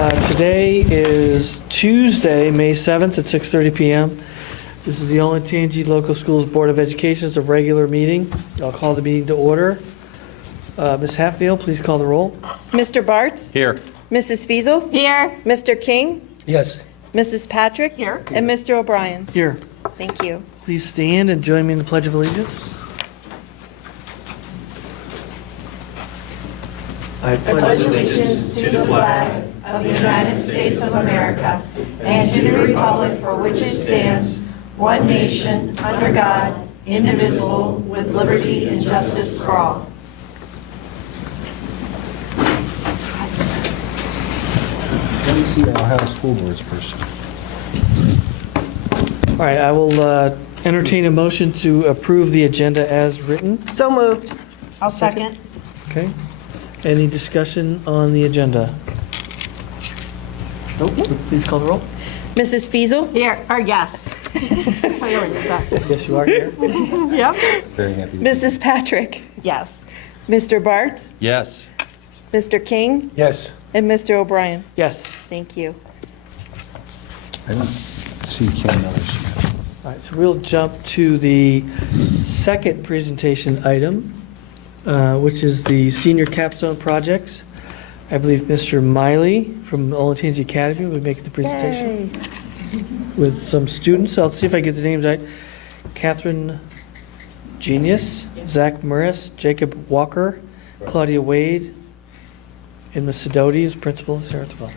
Today is Tuesday, May 7th at 6:30 p.m. This is the Olentangy Local Schools Board of Education. It's a regular meeting. I'll call the meeting to order. Ms. Hatfield, please call the roll. Mr. Bartz? Here. Mrs. Fiesel? Here. Mr. King? Yes. Mrs. Patrick? Here. And Mr. O'Brien? Here. Thank you. Please stand and join me in the Pledge of Allegiance. I pledge allegiance to the flag of the United States of America and to the republic for which it stands, one nation, under God, indivisible, with liberty and justice for all. Let me see our Ohio School Boards person. All right, I will entertain a motion to approve the agenda as written. So moved. I'll second. Okay. Any discussion on the agenda? Nope. Please call the roll. Mrs. Fiesel? Here, or yes. Yes, you are here. Yep. Very happy. Mrs. Patrick? Yes. Mr. Bartz? Yes. Mr. King? Yes. And Mr. O'Brien? Yes. Thank you. I don't see Kim Miller's. All right, so we'll jump to the second presentation item, which is the senior capstone projects. I believe Mr. Miley from Olentangy Academy will be making the presentation with some students. I'll see if I get the names right. Catherine Genius, Zach Morris, Jacob Walker, Claudia Wade, and Ms. Sidoti is principal of Saratoga.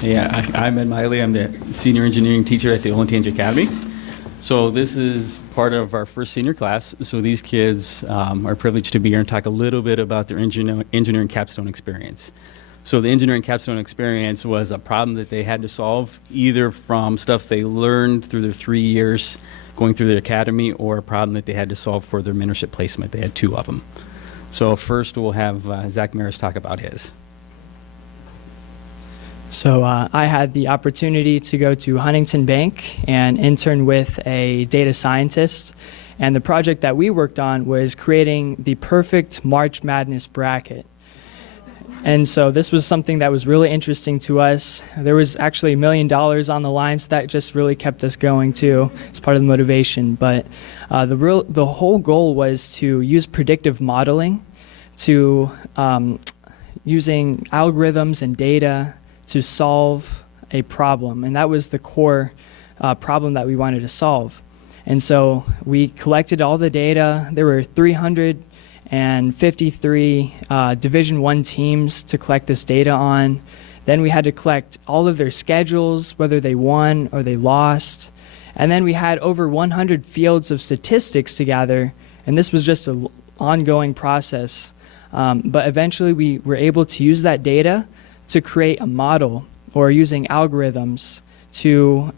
Yeah, I'm Ed Miley. I'm the senior engineering teacher at the Olentangy Academy. So this is part of our first senior class. So these kids are privileged to be here and talk a little bit about their engineering capstone experience. So the engineering capstone experience was a problem that they had to solve either from stuff they learned through their 3 years going through the academy or a problem that they had to solve for their mentorship placement. They had 2 of them. So first we'll have Zach Maris talk about his. So I had the opportunity to go to Huntington Bank and intern with a data scientist. And the project that we worked on was creating the perfect March Madness bracket. And so this was something that was really interesting to us. There was actually $1 million on the line, so that just really kept us going too. It's part of the motivation. But the whole goal was to use predictive modeling, to using algorithms and data to solve a problem. And that was the core problem that we wanted to solve. And so we collected all the data. There were 353 Division I teams to collect this data on. Then we had to collect all of their schedules, whether they won or they lost. And then we had over 100 fields of statistics to gather. And this was just an ongoing process. But eventually we were able to use that data to create a model, or using algorithms to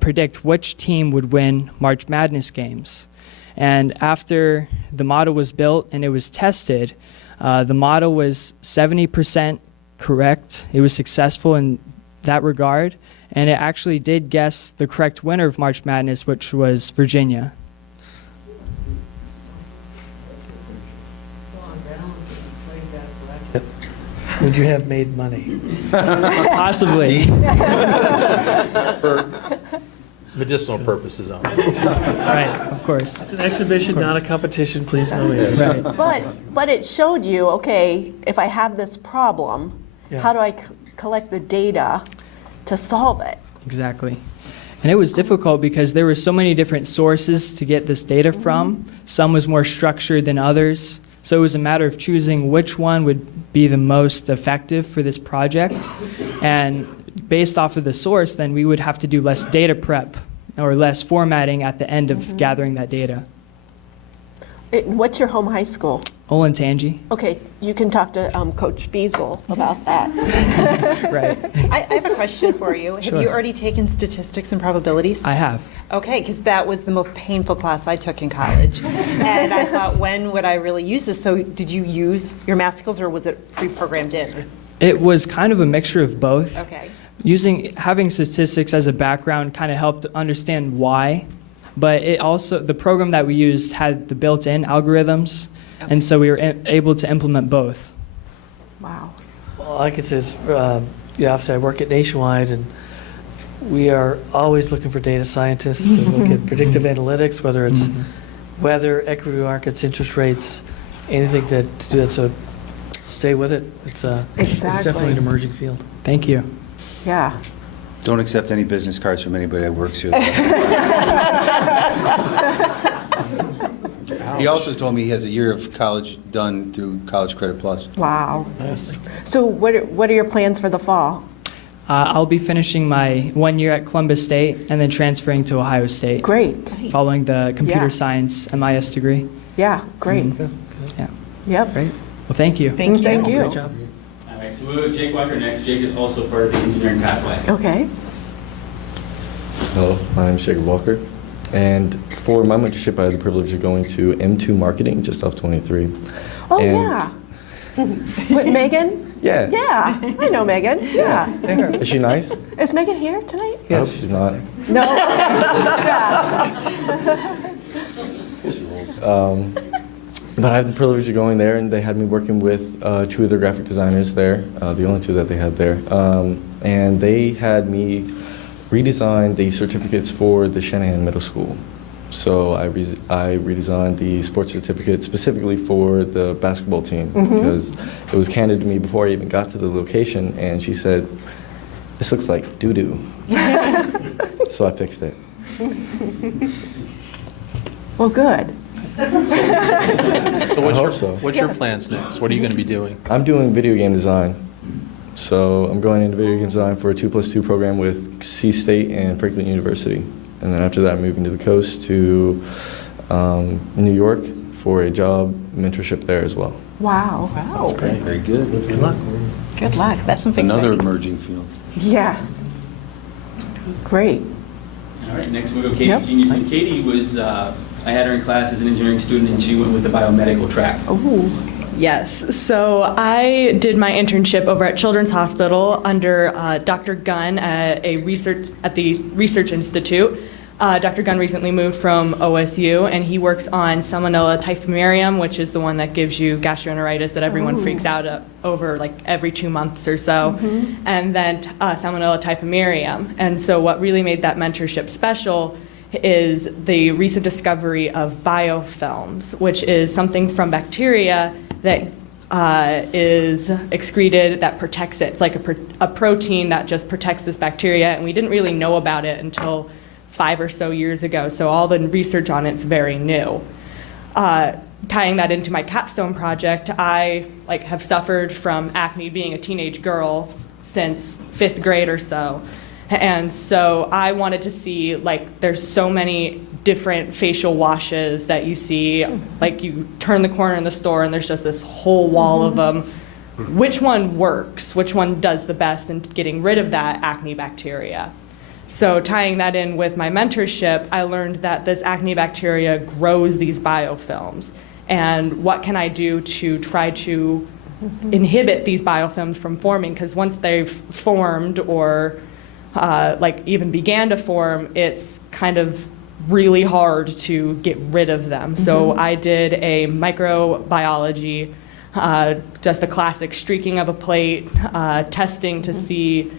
predict which team would win March Madness games. And after the model was built and it was tested, the model was 70% correct. It was successful in that regard, and it actually did guess the correct winner of March Madness, which was Virginia. Would you have made money? Possibly. For medicinal purposes only. Right, of course. It's an exhibition, not a competition, please know it. Right. But it showed you, okay, if I have this problem, Yeah. how do I collect the data to solve it? Exactly. And it was difficult because there were so many different sources to get this data from. Some was more structured than others. So it was a matter of choosing which one would be the most effective for this project. And based off of the source, then we would have to do less data prep or less formatting at the end of gathering that data. What's your home high school? Olentangy. Okay, you can talk to Coach Fiesel about that. Right. I have a question for you. Sure. Have you already taken statistics and probabilities? I have. Okay, because that was the most painful class I took in college. And I thought, when would I really use this? So did you use your math skills, or was it pre-programmed in? It was kind of a mixture of both. Okay. Having statistics as a background kind of helped understand why, but it also, the program that we used had the built-in algorithms, and so we were able to implement both. Wow. All I could say is yeah, obviously I work at Nationwide, and we are always looking for data scientists to look at predictive analytics, whether it's weather, equity markets, interest rates, anything to do that. So stay with it. It's definitely an emerging field. Thank you. Yeah. Don't accept any business cards from anybody that works here. He also told me he has a year of college done through College Credit Plus. Wow. So what are your plans for the fall? I'll be finishing my 1 year at Columbus State and then transferring to Ohio State. Great. Following the computer Yeah. science MIS degree. Yeah, great. Yeah, Yep. great. Well, thank you. Thank you. Great job. All right, so we'll go Jake Walker next. Jake is also part of the engineering pathway. Okay. Hello, my name is Jacob Walker, and for my mentorship, I had the privilege of going to M2 Marketing just off 23. Oh, And- yeah. With Megan? Yeah. Yeah, I know Megan. Yeah. Is she nice? Is Megan here tonight? I hope she's not. No. But I had the privilege of going there, and they had me working with two of their graphic designers there, the only two that they had there. And they had me redesign the certificates for the Shanahan Middle School. So I redesigned the sports certificate specifically for the basketball team because it was handed to me before I even got to the location, and she said, "This looks like doo-doo." So I fixed it. Well, good. So I hope so. what's your plans next? What are you going to be doing? I'm doing video game design. So I'm going into video game design for a 2+2 program with C-State and Franklin University. And then after that, I'm moving to the coast to New York for a job mentorship there as well. Wow. Sounds great. Very good. Good luck. Good luck. That sounds Another exciting. emerging field. Yes. Great. All right, next we'll go Katie Yep. Genius. And Katie was, I had her in class as an engineering student, and she went with the biomedical track. Ooh. Yes, so I did my internship over at Children's Hospital under Dr. Gunn at the Research Institute. Dr. Gunn recently moved from OSU, and he works on Salmonella typhimurium, which is the one that gives you gastroenteritis that everyone freaks out over like every 2 months or so, and then Salmonella typhimurium. And so what really made that mentorship special is the recent discovery of biofilms, which is something from bacteria that is excreted that protects it. It's like a protein that just protects this bacteria, and we didn't really know about it until 5 or so years ago, so all the research on it's very new. Tying that into my capstone project, I have suffered from acne being a teenage girl since 5th grade or so. And so I wanted to see, there's so many different facial washes that you see, you turn the corner in the store and there's just this whole wall of them. Which one works? Which one does the best in getting rid of that acne bacteria? So tying that in with my mentorship, I learned that this acne bacteria grows these biofilms. And what can I do to try to inhibit these biofilms from forming? Because once they've formed or even began to form, it's kind of really hard to get rid of them. So I did a microbiology, just a classic streaking of a plate, testing to see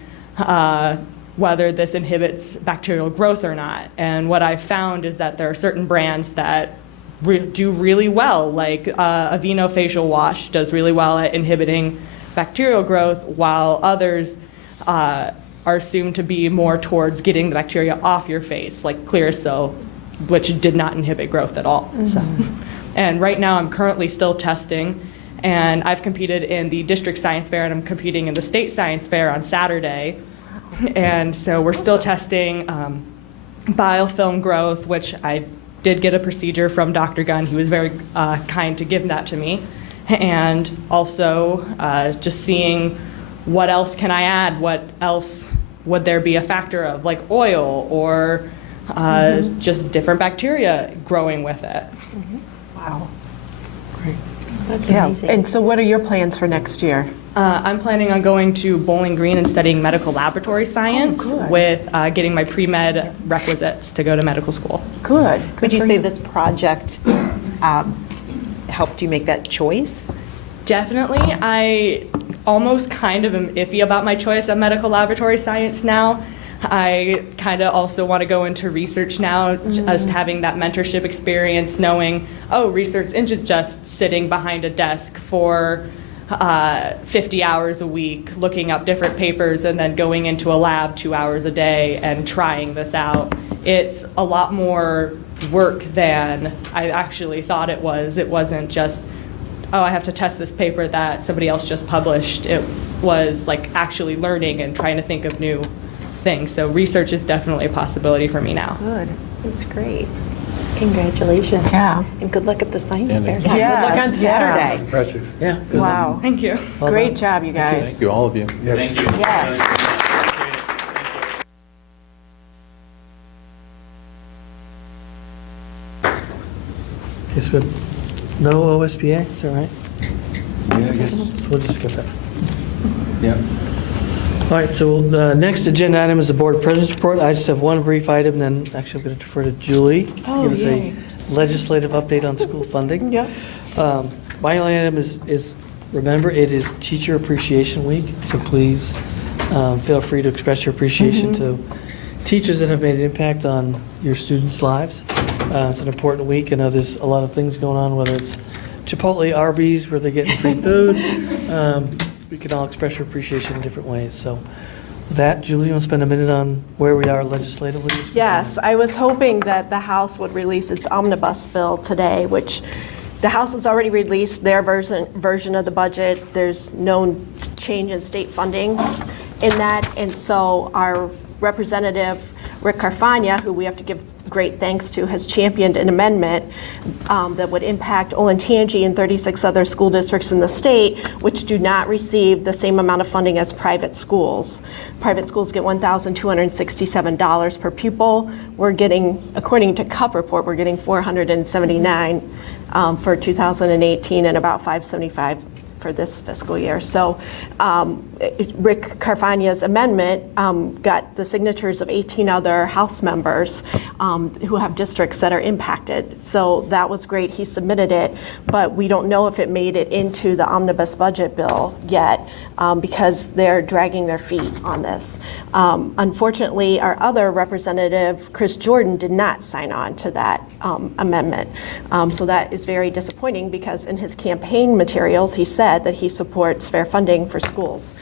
whether this inhibits bacterial growth or not. And what I found is that there are certain brands that do really well, like Aveeno facial wash does really well at inhibiting bacterial growth, while others are assumed to be more towards getting the bacteria off your face, like Clearasil, which did not inhibit growth at all. So, and right now I'm currently still testing, and I've competed in the district science fair, and I'm competing in the state science fair on Saturday. And so we're still testing biofilm growth, which I did get a procedure from Dr. Gunn. He was very kind to give that to me. And also just seeing what else can I add, what else would there be a factor of, like oil or just different bacteria growing with it. Wow. Great. That's Yeah. amazing. And so what are your plans for next year? I'm planning on going to Bowling Green and studying medical laboratory science good. with getting my pre-med requisites to go to medical school. Good. Would you say this project helped you make that choice? Definitely. I almost kind of am iffy about my choice of medical laboratory science now. I kind of also want to go into research now, just having that mentorship experience, knowing, oh, research isn't just sitting behind a desk for 50 hours a week, looking up different papers and then going into a lab 2 hours a day and trying this out. It's a lot more work than I actually thought it was. It wasn't just, oh, I have to test this paper that somebody else just published. It was like actually learning and trying to think of new things. So research is definitely a possibility for me now. Good. That's great. Congratulations. Yeah. And good luck at the science fair. Good luck on Saturday. Impressive. Yeah. good. Wow. Thank you. Well Great done. job, you guys. Thank you, all of you. Yes. Yes. Okay, so no OSBA, is that right? Yeah, I guess, So we'll just skip that. yeah. All right, so the next agenda item is the Board President's Report. I just have one brief item, then actually I'm going to defer to Julie to give us a legislative update on school funding. Yep. My only item is, remember, it is Teacher Appreciation Week, so please feel free to express your appreciation to teachers that have made an impact on your students' lives. It's an important week. I know there's a lot of things going on, whether it's Chipotle, Arby's, where they're getting free food. We can all express your appreciation in different ways. So with that, Julie, you want to spend a minute on where we are legislatively? Yes, I was hoping that the House would release its omnibus bill today, which the House has already released their version of the budget. There's no change in state funding in that. And so our representative, Rick Carfagna, who we have to give great thanks to, has championed an amendment that would impact Olentangy and 36 other school districts in the state, which do not receive the same amount of funding as private schools. Private schools get $1,267 per pupil. We're getting, according to CUP report, we're getting $479 for 2018 and about $575 for this fiscal year. So Rick Carfagna's amendment got the signatures of 18 other House members who have districts that are impacted. So that was great. He submitted it, but we don't know if it made it into the omnibus budget bill yet because they're dragging their feet on this. Unfortunately, our other representative, Chris Jordan, did not sign on to that amendment. So that is very disappointing because in his campaign materials, he said that he supports fair funding for schools.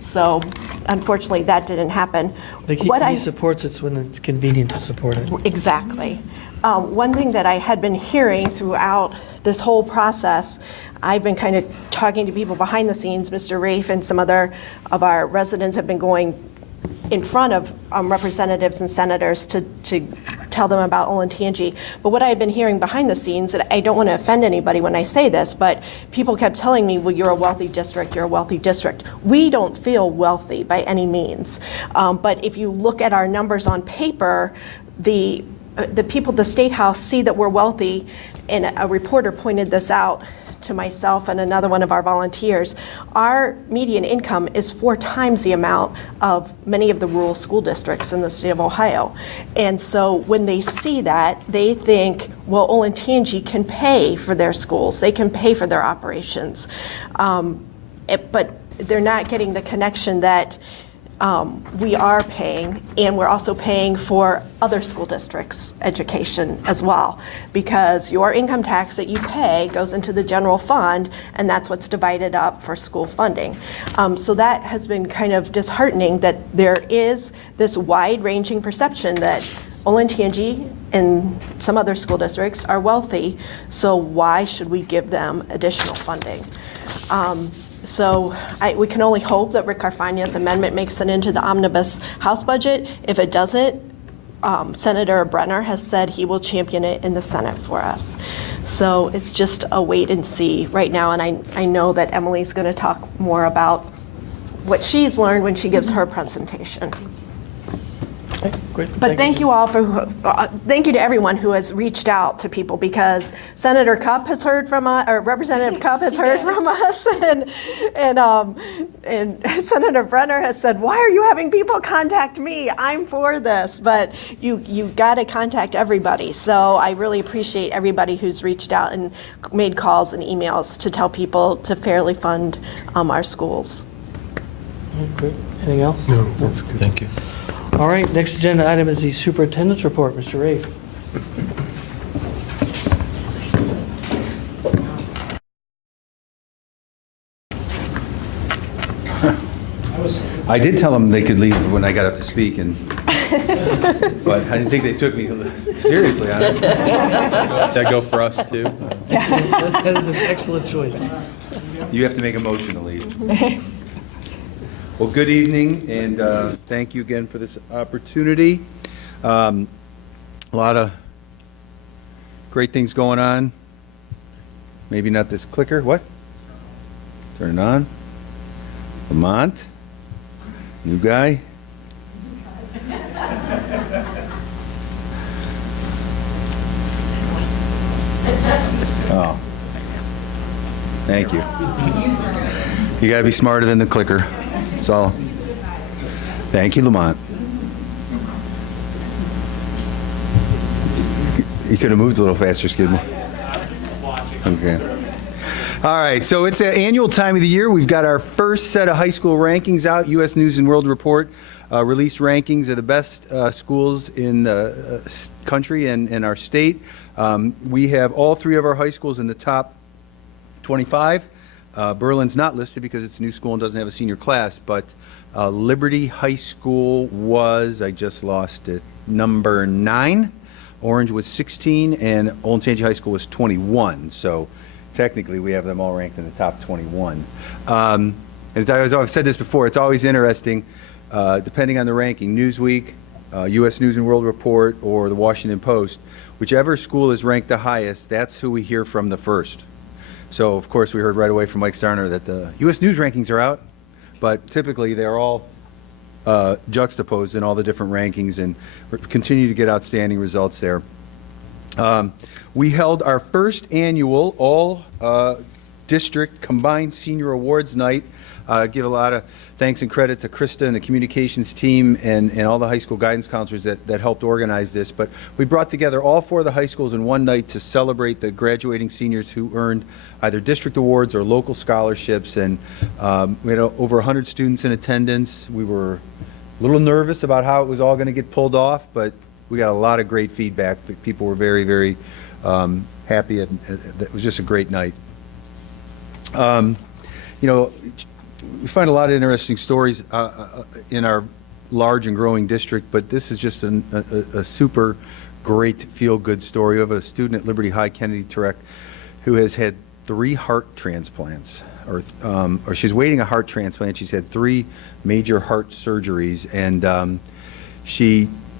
So unfortunately, that didn't happen. I think he supports it when it's convenient to support it. Exactly. One thing that I had been hearing throughout this whole process, I've been kind of talking to people behind the scenes. Mr. Rafe and some other of our residents have been going in front of representatives and senators to tell them about Olentangy. But what I've been hearing behind the scenes, and I don't want to offend anybody when I say this, but people kept telling me, well, you're a wealthy district, you're a wealthy district. We don't feel wealthy by any means. But if you look at our numbers on paper, the people at the State House see that we're wealthy, and a reporter pointed this out to myself and another one of our volunteers. Our median income is 4 times the amount of many of the rural school districts in the state of Ohio. And so when they see that, they think, well, Olentangy can pay for their schools, they can pay for their operations. But they're not getting the connection that we are paying, and we're also paying for other school districts' education as well, because your income tax that you pay goes into the general fund, and that's what's divided up for school funding. So that has been kind of disheartening that there is this wide-ranging perception that Olentangy and some other school districts are wealthy, so why should we give them additional funding? So we can only hope that Rick Carfagna's amendment makes it into the omnibus House budget. If it doesn't, Senator Brenner has said he will champion it in the Senate for us. So it's just a wait and see right now, and I know that Emily's going to talk more about what she's learned when she gives her presentation. Great. But thank you all for, thank you to everyone who has reached out to people, because Senator Cupp has heard from us, or Representative Cupp has heard from us, and Senator Brenner has said, why are you having people contact me? I'm for this. But you got to contact everybody. So I really appreciate everybody who's reached out and made calls and emails to tell people to fairly fund our schools. Great. Anything else? No, that's good. Thank you. All right, next agenda item is the superintendent's report. Mr. Rafe. I did tell them they could leave when I got up to speak, but I didn't think they took me seriously on it. Does that go for us, too? That is an excellent choice. You have to make a motion to leave. Well, good evening, and thank you again for this opportunity. A lot of great things going on. Maybe not this clicker. What? Turn it on. Lamont. New guy. Oh. Thank you. You got to be smarter than the clicker. That's all. Thank you, Lamont. You could have moved a little faster, Skidmore. Okay. All right, so it's an annual time of the year. We've got our first set of high school rankings out. U.S. News and World Report released rankings of the best schools in the country and in our state. We have all three of our high schools in the top 25. Berlin's not listed because it's a new school and doesn't have a senior class, but Liberty High School was, I just lost it, number 9. Orange was 16, and Olentangy High School was 21. So technically, we have them all ranked in the top 21. And as I've said this before, it's always interesting, depending on the ranking, Newsweek, U.S. News and World Report, or the Washington Post, whichever school is ranked the highest, that's who we hear from the first. So, of course, we heard right away from Mike Starner that the U.S. News rankings are out, but typically they're all juxtaposed in all the different rankings, and we continue to get outstanding results there. We held our first annual all-district combined senior awards night. Give a lot of thanks and credit to Krista and the communications team and all the high school guidance counselors that helped organize this. But we brought together all 4 of the high schools in one night to celebrate the graduating seniors who earned either district awards or local scholarships. And we had over 100 students in attendance. We were a little nervous about how it was all going to get pulled off, but we got a lot of great feedback. People were very, very happy, and it was just a great night. We find a lot of interesting stories in our large and growing district, but this is just a super great feel-good story of a student at Liberty High, Kennedy Turek, who has had 3 heart transplants, or she's waiting a heart transplant. She's had 3 major heart surgeries, and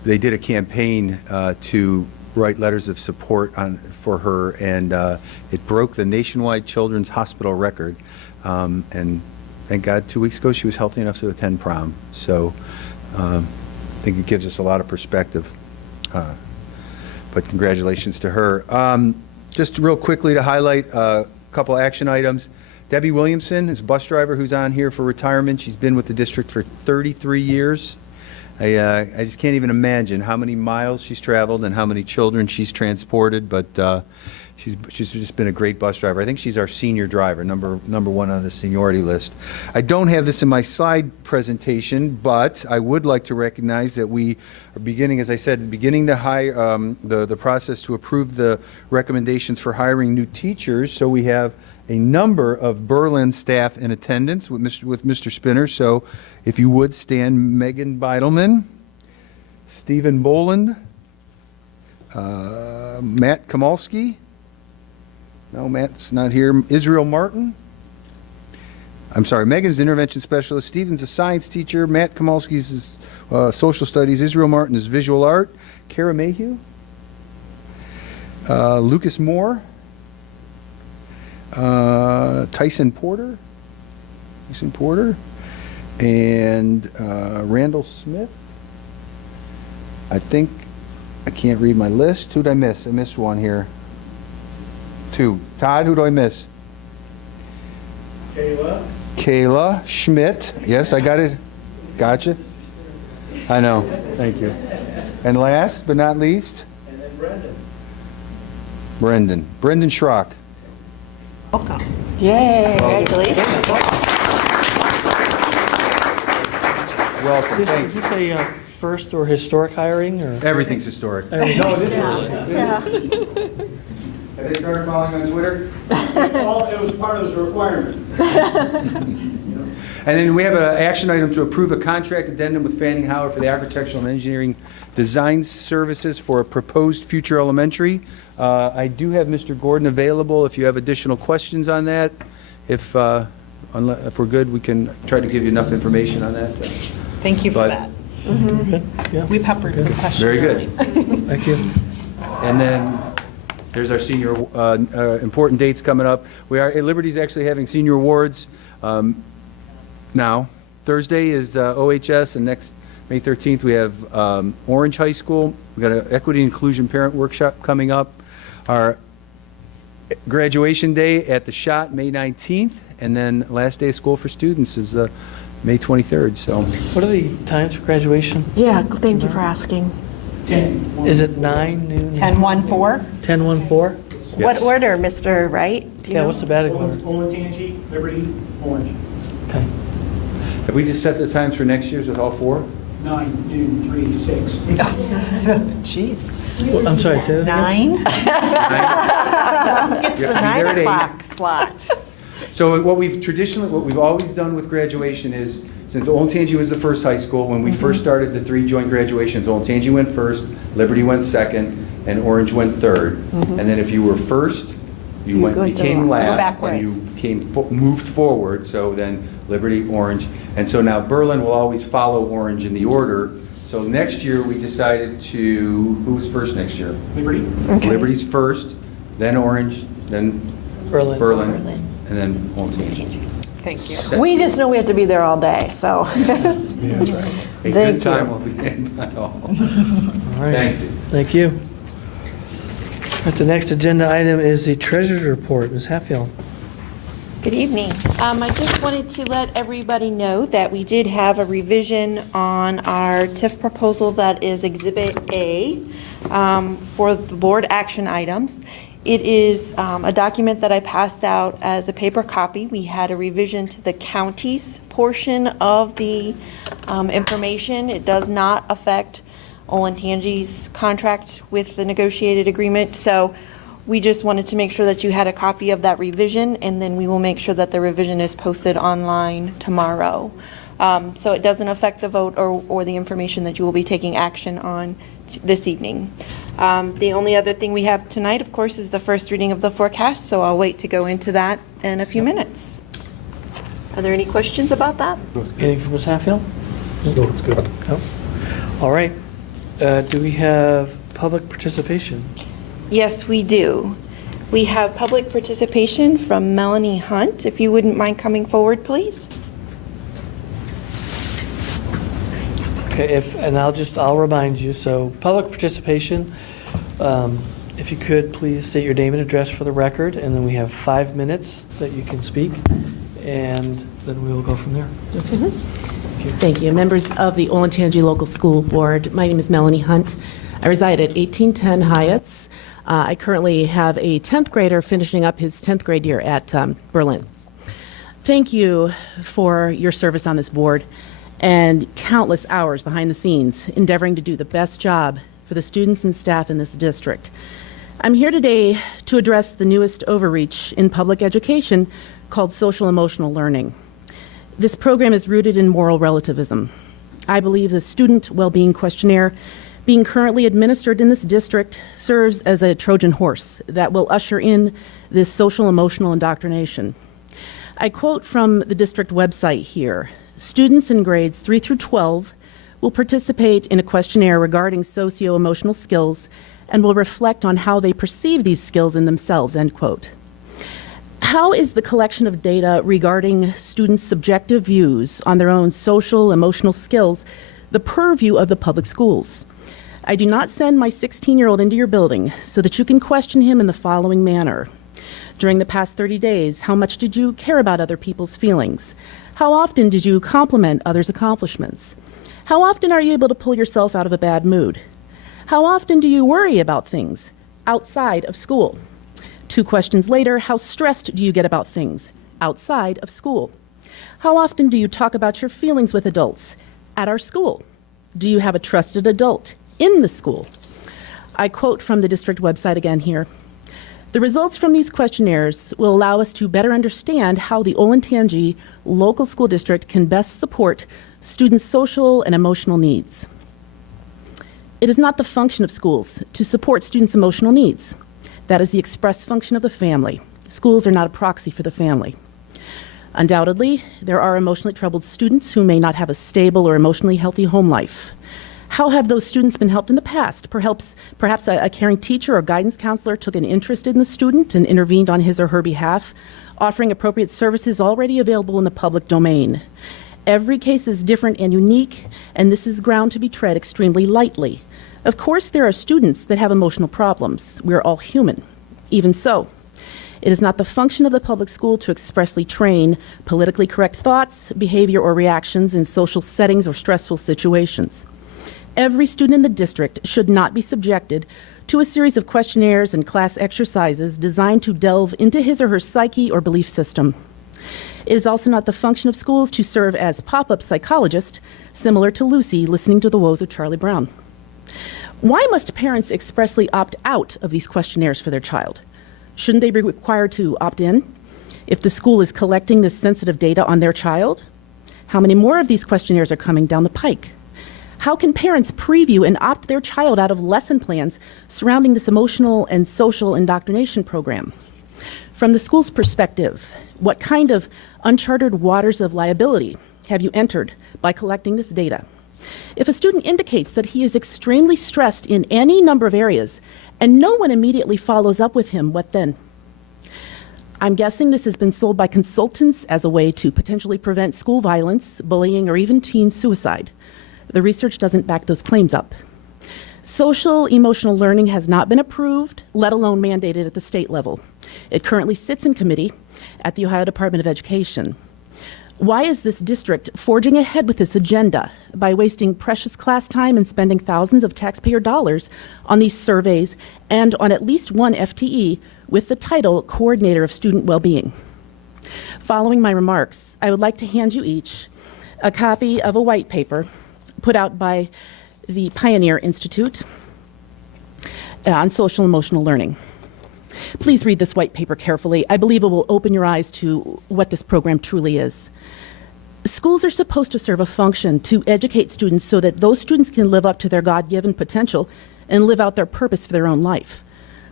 they did a campaign to write letters of support for her, and it broke the nationwide children's hospital record. And thank God 2 weeks ago she was healthy enough to attend prom. So I think it gives us a lot of perspective. But congratulations to her. Just real quickly to highlight a couple action items. Debbie Williamson is a bus driver who's on here for retirement. She's been with the district for 33 years. I just can't even imagine how many miles she's traveled and how many children she's transported, but she's just been a great bus driver. I think she's our senior driver, number 1 on the seniority list. I don't have this in my slide presentation, but I would like to recognize that we are beginning, as I said, to hire the process to approve the recommendations for hiring new teachers. So we have a number of Berlin staff in attendance with Mr. Spinner. So if you would stand, Megan Beidelman, Stephen Boland, Matt Kamalski. No, Matt's not here. Israel Martin. I'm sorry, Megan's the intervention specialist. Stephen's a science teacher. Matt Kamalski's social studies. Israel Martin is visual art. Kara Mayhew. Lucas Moore. Tyson Porter, and Randall Smith, I think, I can't read my list. Who'd I miss? I missed one here. 2. Todd, who do I miss? Kayla Schmidt. Yes, I got it. Gotcha. I know. Thank you. And last but not least? And then Brendan. Brendan Schrock. Yay, congratulations. Welcome. Is Thanks. this a first or historic hiring, or? Everything's historic. No, this Have they started following on Twitter? It was part of his requirement. And then we have an action item to approve a contract addendum with Fanning Howard for the architectural and engineering design services for a proposed future elementary. I do have Mr. Gordon available if you have additional questions on that. If we're good, we can try to give you enough information on that. Thank you for But- that. Good, yeah, We peppered the questions. Very good. thank you. And then there's our senior, important dates coming up. Liberty's actually having senior awards now. Thursday is OHS, and next May 13th we have Orange High School. We've got an Equity and Inclusion Parent Workshop coming up. Our graduation day at the SHOT, May 19th, and then last day of school for students is May 23rd. So What are the times for graduation? Yeah, thank you for asking. Is it 9, noon? 10-1-4? 10, 1, 4? What Yes. order, Mr. Wright? Do you Yeah, know? what's the batting order? Olentangy, Liberty, Orange. Okay. have we just set the times for next year's with all 4? 9, noon, 3, 6. Jeez. Well, I'm sorry, say that again? 9? It's You the have to be 9 there at 8. o'clock slot. So what we've always done with graduation is, since Olentangy was the first high school, when we first started the 3 joint graduations, Olentangy went first, Liberty went second, and Orange went third. And then if you were first, you go to became last. last, and you moved forward, so then Liberty, Orange. And so now Berlin will always follow Orange in the order. So next year, we decided to, who's first next year? Liberty. Liberty's first, then Orange, then Berlin. and then Olentangy. Thank you. We just know we have to be there all day, so. A Thank good you. time will be had by all. All right. Thank you. Thank you. Right, the next agenda item is the treasurer's report. Ms. Hatfield. Good evening. I just wanted to let everybody know that we did have a revision on our TIF proposal that is Exhibit A for the board action items. It is a document that I passed out as a paper copy. We had a revision to the county's portion of the information. It does not affect Olentangy's contract with the negotiated agreement. So we just wanted to make sure that you had a copy of that revision, and then we will make sure that the revision is posted online tomorrow. So it doesn't affect the vote or the information that you will be taking action on this evening. The only other thing we have tonight, of course, is the first reading of the forecast, so I'll wait to go into that in a few minutes. Are there any questions about that? Anything from Ms. Hatfield? No, it's good. No? All right. Do we have public participation? Yes, we do. We have public participation from Melanie Hunt. If you wouldn't mind coming forward, please. Okay, I'll remind you, so public participation, if you could, please state your name and address for the record, and then we have 5 minutes that you can speak, and then we will go from there. Thank you. Members of the Olentangy Local School Board, my name is Melanie Hunt. I reside at 1810 Hyatts. I currently have a 10th grader finishing up his 10th grade year at Berlin. Thank you for your service on this board and countless hours behind the scenes endeavoring to do the best job for the students and staff in this district. I'm here today to address the newest overreach in public education called social emotional learning. This program is rooted in moral relativism. I believe the student well-being questionnaire being currently administered in this district serves as a Trojan horse that will usher in this social emotional indoctrination. I quote from the district website here: students in grades 3 through 12 will participate in a questionnaire regarding socio-emotional skills and will reflect on how they perceive these skills in themselves, end quote. How is the collection of data regarding students' subjective views on their own social, emotional skills the purview of the public schools? I do not send my 16-year-old into your building so that you can question him in the following manner. During the past 30 days, how much did you care about other people's feelings? How often did you compliment others' accomplishments? How often are you able to pull yourself out of a bad mood? How often do you worry about things outside of school? 2 questions later, how stressed do you get about things outside of school? How often do you talk about your feelings with adults at our school? Do you have a trusted adult in the school? I quote from the district website again here. The results from these questionnaires will allow us to better understand how the Olentangy local school district can best support students' social and emotional needs. It is not the function of schools to support students' emotional needs. That is the express function of the family. Schools are not a proxy for the family. Undoubtedly, there are emotionally troubled students who may not have a stable or emotionally healthy home life. How have those students been helped in the past? Perhaps a caring teacher or guidance counselor took an interest in the student and intervened on his or her behalf, offering appropriate services already available in the public domain. Every case is different and unique, and this is ground to be tread extremely lightly. Of course, there are students that have emotional problems. We're all human. Even so, it is not the function of the public school to expressly train politically correct thoughts, behavior, or reactions in social settings or stressful situations. Every student in the district should not be subjected to a series of questionnaires and class exercises designed to delve into his or her psyche or belief system. It is also not the function of schools to serve as pop-up psychologist, similar to Lucy listening to the woes of Charlie Brown. Why must parents expressly opt out of these questionnaires for their child? Shouldn't they be required to opt in if the school is collecting this sensitive data on their child? How many more of these questionnaires are coming down the pike? How can parents preview and opt their child out of lesson plans surrounding this emotional and social indoctrination program? From the school's perspective, what kind of uncharted waters of liability have you entered by collecting this data? If a student indicates that he is extremely stressed in any number of areas and no one immediately follows up with him, what then? I'm guessing this has been sold by consultants as a way to potentially prevent school violence, bullying, or even teen suicide. The research doesn't back those claims up. Social emotional learning has not been approved, let alone mandated at the state level. It currently sits in committee at the Ohio Department of Education. Why is this district forging ahead with this agenda by wasting precious class time and spending thousands of taxpayer dollars on these surveys and on at least one FTE with the title Coordinator of Student Wellbeing? Following my remarks, I would like to hand you each a copy of a white paper put out by the Pioneer Institute on social emotional learning. Please read this white paper carefully. I believe it will open your eyes to what this program truly is. Schools are supposed to serve a function to educate students so that those students can live up to their God-given potential and live out their purpose for their own life.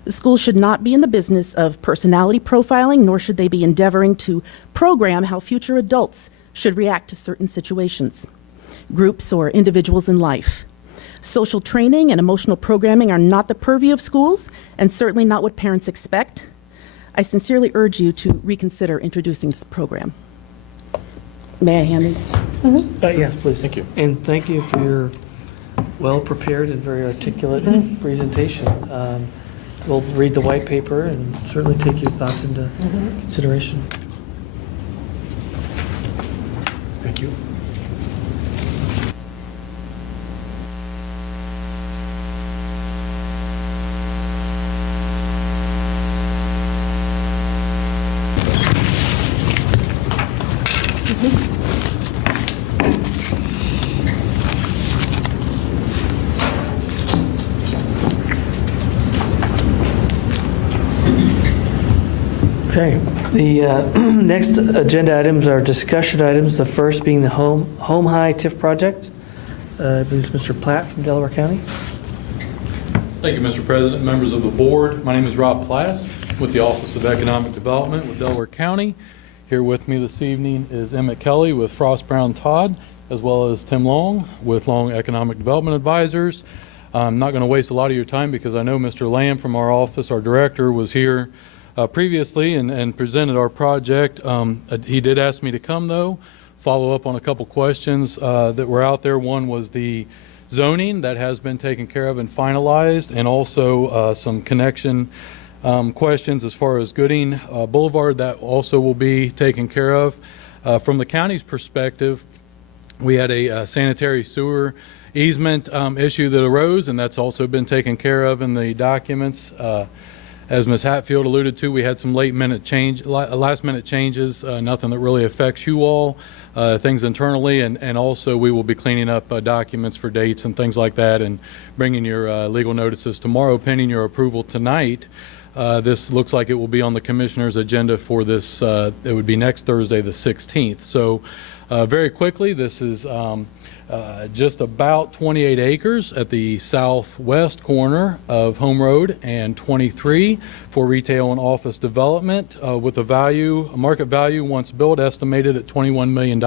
The schools should not be in the business of personality profiling, nor should they be endeavoring to program how future adults should react to certain situations, groups, or individuals in life. Social training and emotional programming are not the purview of schools, and certainly not what parents expect. I sincerely urge you to reconsider introducing this program. May I hand these? Yes, please. Thank you. And thank you for your well-prepared and very articulate presentation. We'll read the white paper and certainly take your thoughts into consideration. Thank you. Okay, the next agenda items are discussion items, the first being the Home High TIF project. I believe it's Mr. Platt from Delaware County. Thank you, Mr. President, members of the board. My name is Rob Platt with the Office of Economic Development with Delaware County. Here with me this evening is Emmett Kelly with Frost Brown Todd, as well as Tim Long with Long Economic Development Advisors. I'm not going to waste a lot of your time because I know Mr. Lamb from our office, our director, was here previously and presented our project. He did ask me to come, though, follow up on a couple questions that were out there. One was the zoning that has been taken care of and finalized, and also some connection questions as far as Gooding Boulevard that also will be taken care of. From the county's perspective, we had a sanitary sewer easement issue that arose, and that's also been taken care of in the documents. As Ms. Hatfield alluded to, we had some last minute changes, nothing that really affects you all, things internally, and also we will be cleaning up documents for dates and things like that and bringing your legal notices tomorrow pending your approval tonight. This looks like it will be on the commissioner's agenda for this, it would be next Thursday, the 16th. So very quickly, this is just about 28 acres at the southwest corner of Home Road and 23 for retail and office development with a market value once built estimated at $21 million.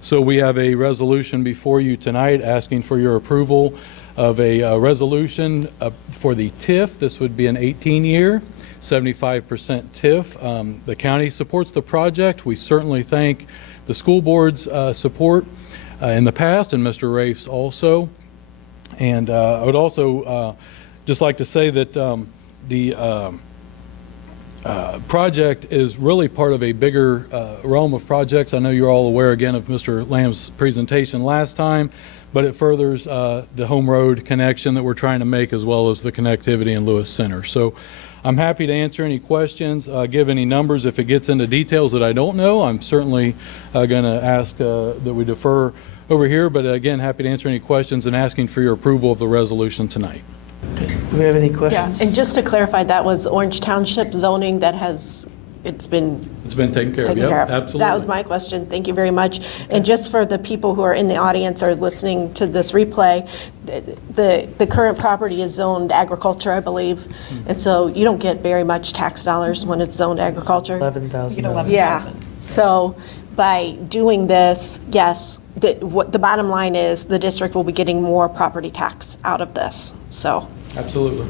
So we have a resolution before you tonight asking for your approval of a resolution for the TIF. This would be an 18-year, 75% TIF. The county supports the project. We certainly thank the school board's support in the past, and Mr. Rafe's also. And I would also just like to say that the project is really part of a bigger realm of projects. I know you're all aware again of Mr. Lamb's presentation last time, but it furthers the Home Road connection that we're trying to make, as well as the connectivity in Lewis Center. So I'm happy to answer any questions, give any numbers. If it gets into details that I don't know, I'm certainly going to ask that we defer over here. But again, happy to answer any questions and asking for your approval of the resolution tonight. Do we have any Yeah, questions? and just to clarify, that was Orange Township zoning that it's been taken care of. taken Yep, care of. absolutely. That was my question. Thank you very much. And just for the people who are in the audience or listening to this replay, the current property is zoned agriculture, I believe. And so you don't get very much tax dollars when it's zoned agriculture. $11,000. Yeah. So by doing this, yes, the bottom line is the district will be getting more property tax out of this. So Absolutely.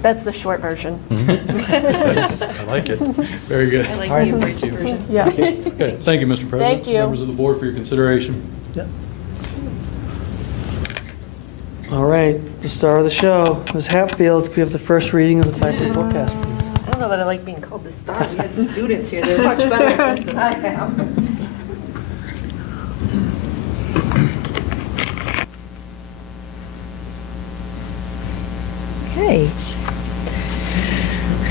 that's the short version. I like it. Very good. I like All right, the thank you. version. Yeah. Okay, thank you, Mr. President. Thank you. Members of the board, for your consideration. All right, the star of the show, Ms. Hatfield, could we have the first reading of the 5-day forecast, please? I don't know that I like being called the star. We had students here. They're much better at this than I am. Okay.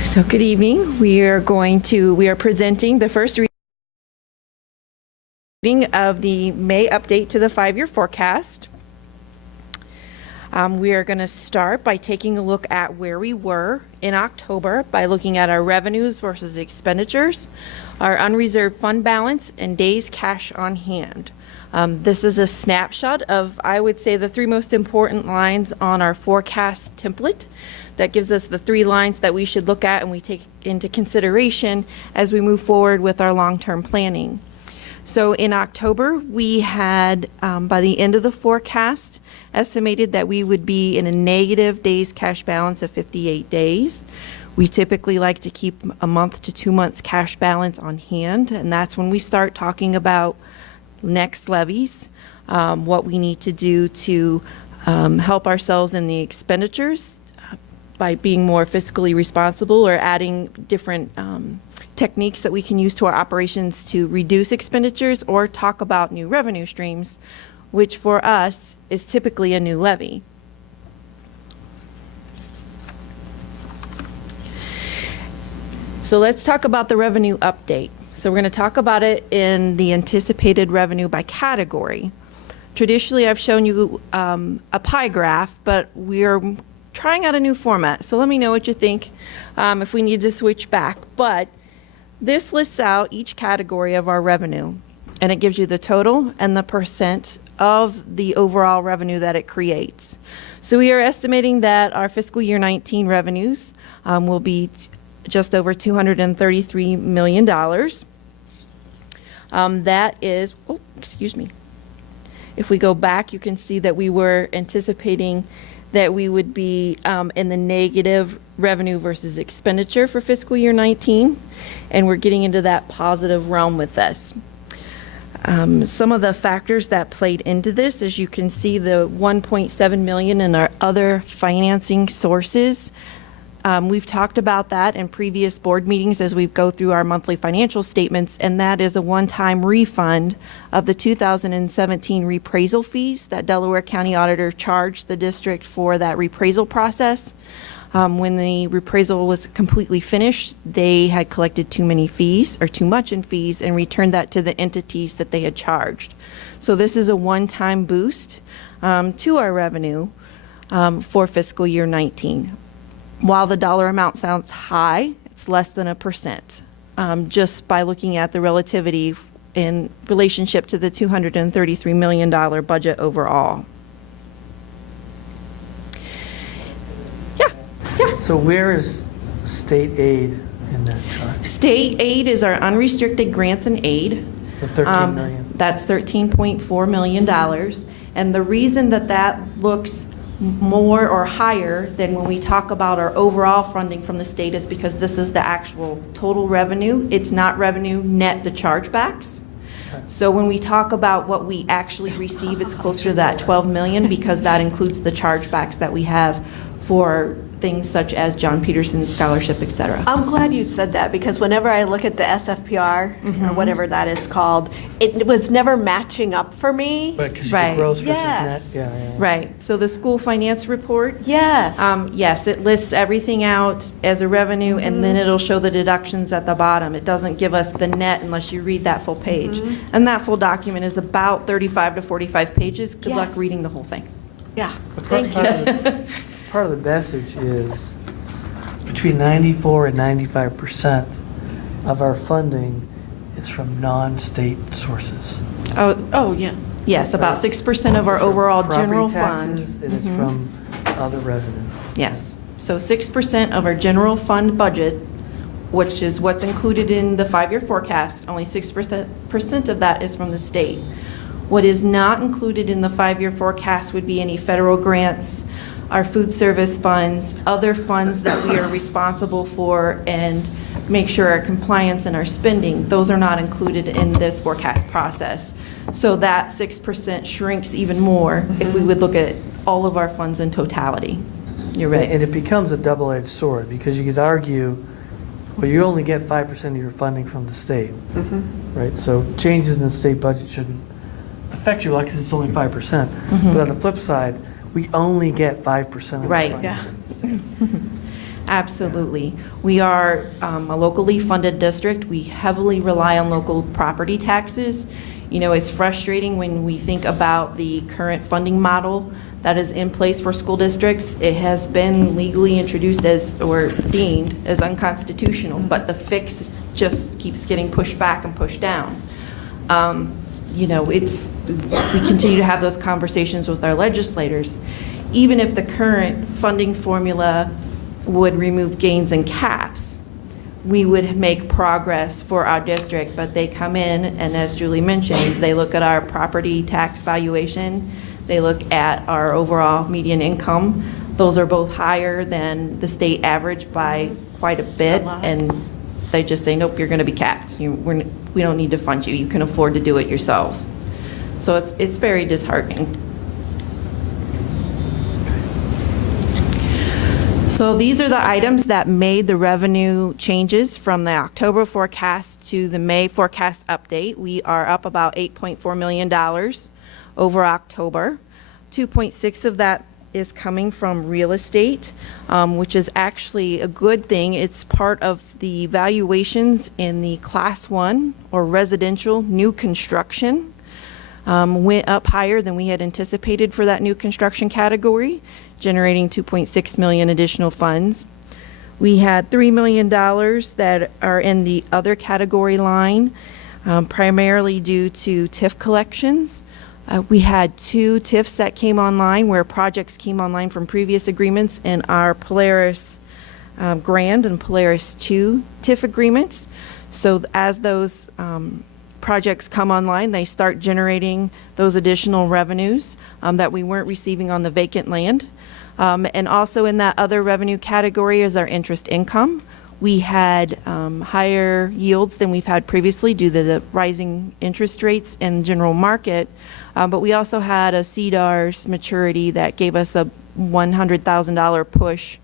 So good evening. We are presenting the first reading of the May update to the 5-year forecast. We are going to start by taking a look at where we were in October by looking at our revenues versus expenditures, our unreserved fund balance, and days cash on hand. This is a snapshot of, I would say, the 3 most important lines on our forecast template. That gives us the 3 lines that we should look at and we take into consideration as we move forward with our long-term planning. So in October, we had, by the end of the forecast, estimated that we would be in a negative days cash balance of 58 days. We typically like to keep a month to 2 months cash balance on hand, and that's when we start talking about next levies, what we need to do to help ourselves in the expenditures by being more fiscally responsible or adding different techniques that we can use to our operations to reduce expenditures or talk about new revenue streams, which for us is typically a new levy. So let's talk about the revenue update. So we're going to talk about it in the anticipated revenue by category. Traditionally, I've shown you a pie graph, but we're trying out a new format. So let me know what you think if we need to switch back. But this lists out each category of our revenue, and it gives you the total and the percent of the overall revenue that it creates. So we are estimating that our fiscal year 19 revenues will be just over $233 million. That is, oh, excuse me. If we go back, you can see that we were anticipating that we would be in the negative revenue versus expenditure for fiscal year 19, and we're getting into that positive realm with this. Some of the factors that played into this, as you can see, the $1.7 million in our other financing sources. We've talked about that in previous board meetings as we go through our monthly financial statements, and that is a one-time refund of the 2017 reappraisal fees that Delaware County Auditor charged the district for that reappraisal process. When the reappraisal was completely finished, they had collected too many fees or too much in fees and returned that to the entities that they had charged. So this is a one-time boost to our revenue for fiscal year 19. While the dollar amount sounds high, it's less than 1%, just by looking at the relativity in relationship to the $233 million budget overall. So where is state aid in that chart? State aid is our unrestricted grants and aid. The 13 million. That's $13.4 million. And the reason that that looks more or higher than when we talk about our overall funding from the state is because this is the actual total revenue. It's not revenue net the chargebacks. So when we talk about what we actually receive, it's closer to that 12 million because that includes the chargebacks that we have for things such as John Peterson's scholarship, et cetera. I'm glad you said that because whenever I look at the SFPR or whatever that is called, it was never matching up for me. Right, because Right. gross versus Yes. net. Yeah. Right, so the school finance report, Yes. yes, it lists everything out as a revenue, and then it'll show the deductions at the bottom. It doesn't give us the net unless you read that full page. And that full document is about 35 to 45 pages. Good luck Yes. reading the whole thing. Yeah. But Thank you. part of the message is between 94 and 95% of our funding is from non-state sources. Oh, yeah. Yes, about 6% of our overall general Property taxes, fund. and it's from other revenue. Yes, so 6% of our general fund budget, which is what's included in the 5-year forecast, only 6% of that is from the state. What is not included in the 5-year forecast would be any federal grants, our food service funds, other funds that we are responsible for and make sure our compliance and our spending, those are not included in this forecast process. So that 6% shrinks even more if we would look at all of our funds in totality. You're right. And it becomes a double-edged sword because you could argue, well, you only get 5% of your funding from the state, right? So changes in the state budget shouldn't affect you because it's only 5%. But on the flip side, we only get 5% of the Right. funding Yeah. from the state. Absolutely. We are a locally funded district. We heavily rely on local property taxes. You know, it's frustrating when we think about the current funding model that is in place for school districts. It has been legally introduced as, or deemed as unconstitutional, but the fix just keeps getting pushed back and pushed down. You know, we continue to have those conversations with our legislators. Even if the current funding formula would remove gains and caps, we would make progress for our district, but they come in, and as Julie mentioned, they look at our property tax valuation, they look at our overall median income. Those are both higher than the state average by quite a bit, and they just say, nope, you're going to be capped. We don't need to fund you. You can afford to do it yourselves. So it's very disheartening. So these are the items that made the revenue changes from the October forecast to the May forecast update. We are up about $8.4 million over October. 2.6 of that is coming from real estate, which is actually a good thing. It's part of the valuations in the Class 1 or residential new construction. Went up higher than we had anticipated for that new construction category, generating 2.6 million additional funds. We had $3 million that are in the other category line, primarily due to TIF collections. We had 2 TIFs that came online where projects came online from previous agreements in our Polaris Grand and Polaris 2 TIF agreements. So as those projects come online, they start generating those additional revenues that we weren't receiving on the vacant land. And also in that other revenue category is our interest income, We had higher yields than we've had previously due to the rising interest rates in general market, but we also had a CDARS maturity that gave us a $100,000 push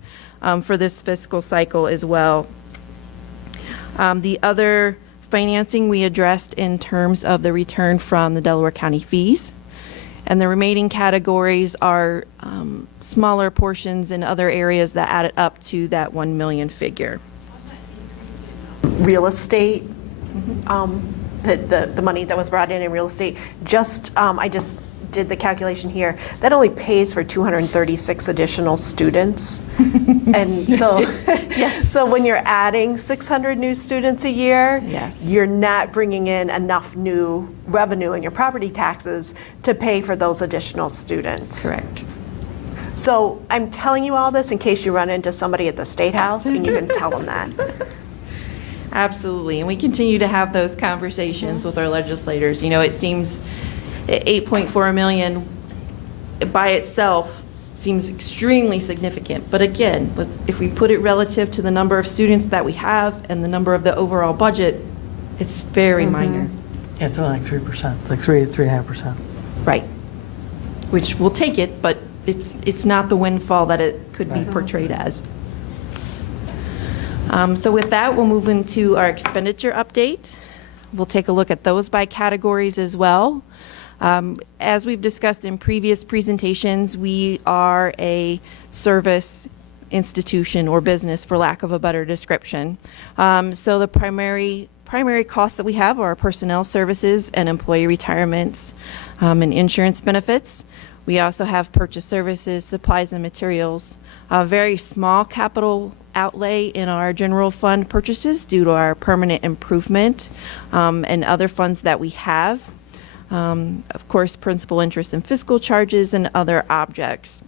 for this fiscal cycle as well. The other financing we addressed in terms of the return from the Delaware County fees. And the remaining categories are smaller portions in other areas that added up to that 1 million figure. Real estate, the money that was brought in real estate, I just did the calculation here, that only pays for 236 additional students. And so, yes, so when you're adding 600 new students a year, Yes. you're not bringing in enough new revenue in your property taxes to pay for those additional students. Correct. So I'm telling you all this in case you run into somebody at the State House and you can tell them that. Absolutely, and we continue to have those conversations with our legislators. You know, it seems 8.4 million by itself seems extremely significant, but again, if we put it relative to the number of students that we have and the number of the overall budget, it's very minor. Yeah, it's only like 3%, like 3.5%. Right. Which we'll take it, but it's not the windfall that it could be portrayed as. So with that, we'll move into our expenditure update. We'll take a look at those by categories as well. As we've discussed in previous presentations, we are a service institution or business, for lack of a better description. So the primary costs that we have are personnel services and employee retirements and insurance benefits. We also have purchase services, supplies and materials, a very small capital outlay in our general fund purchases due to our permanent improvement and other funds that we have. Of course, principal, interest, and fiscal charges and other objects.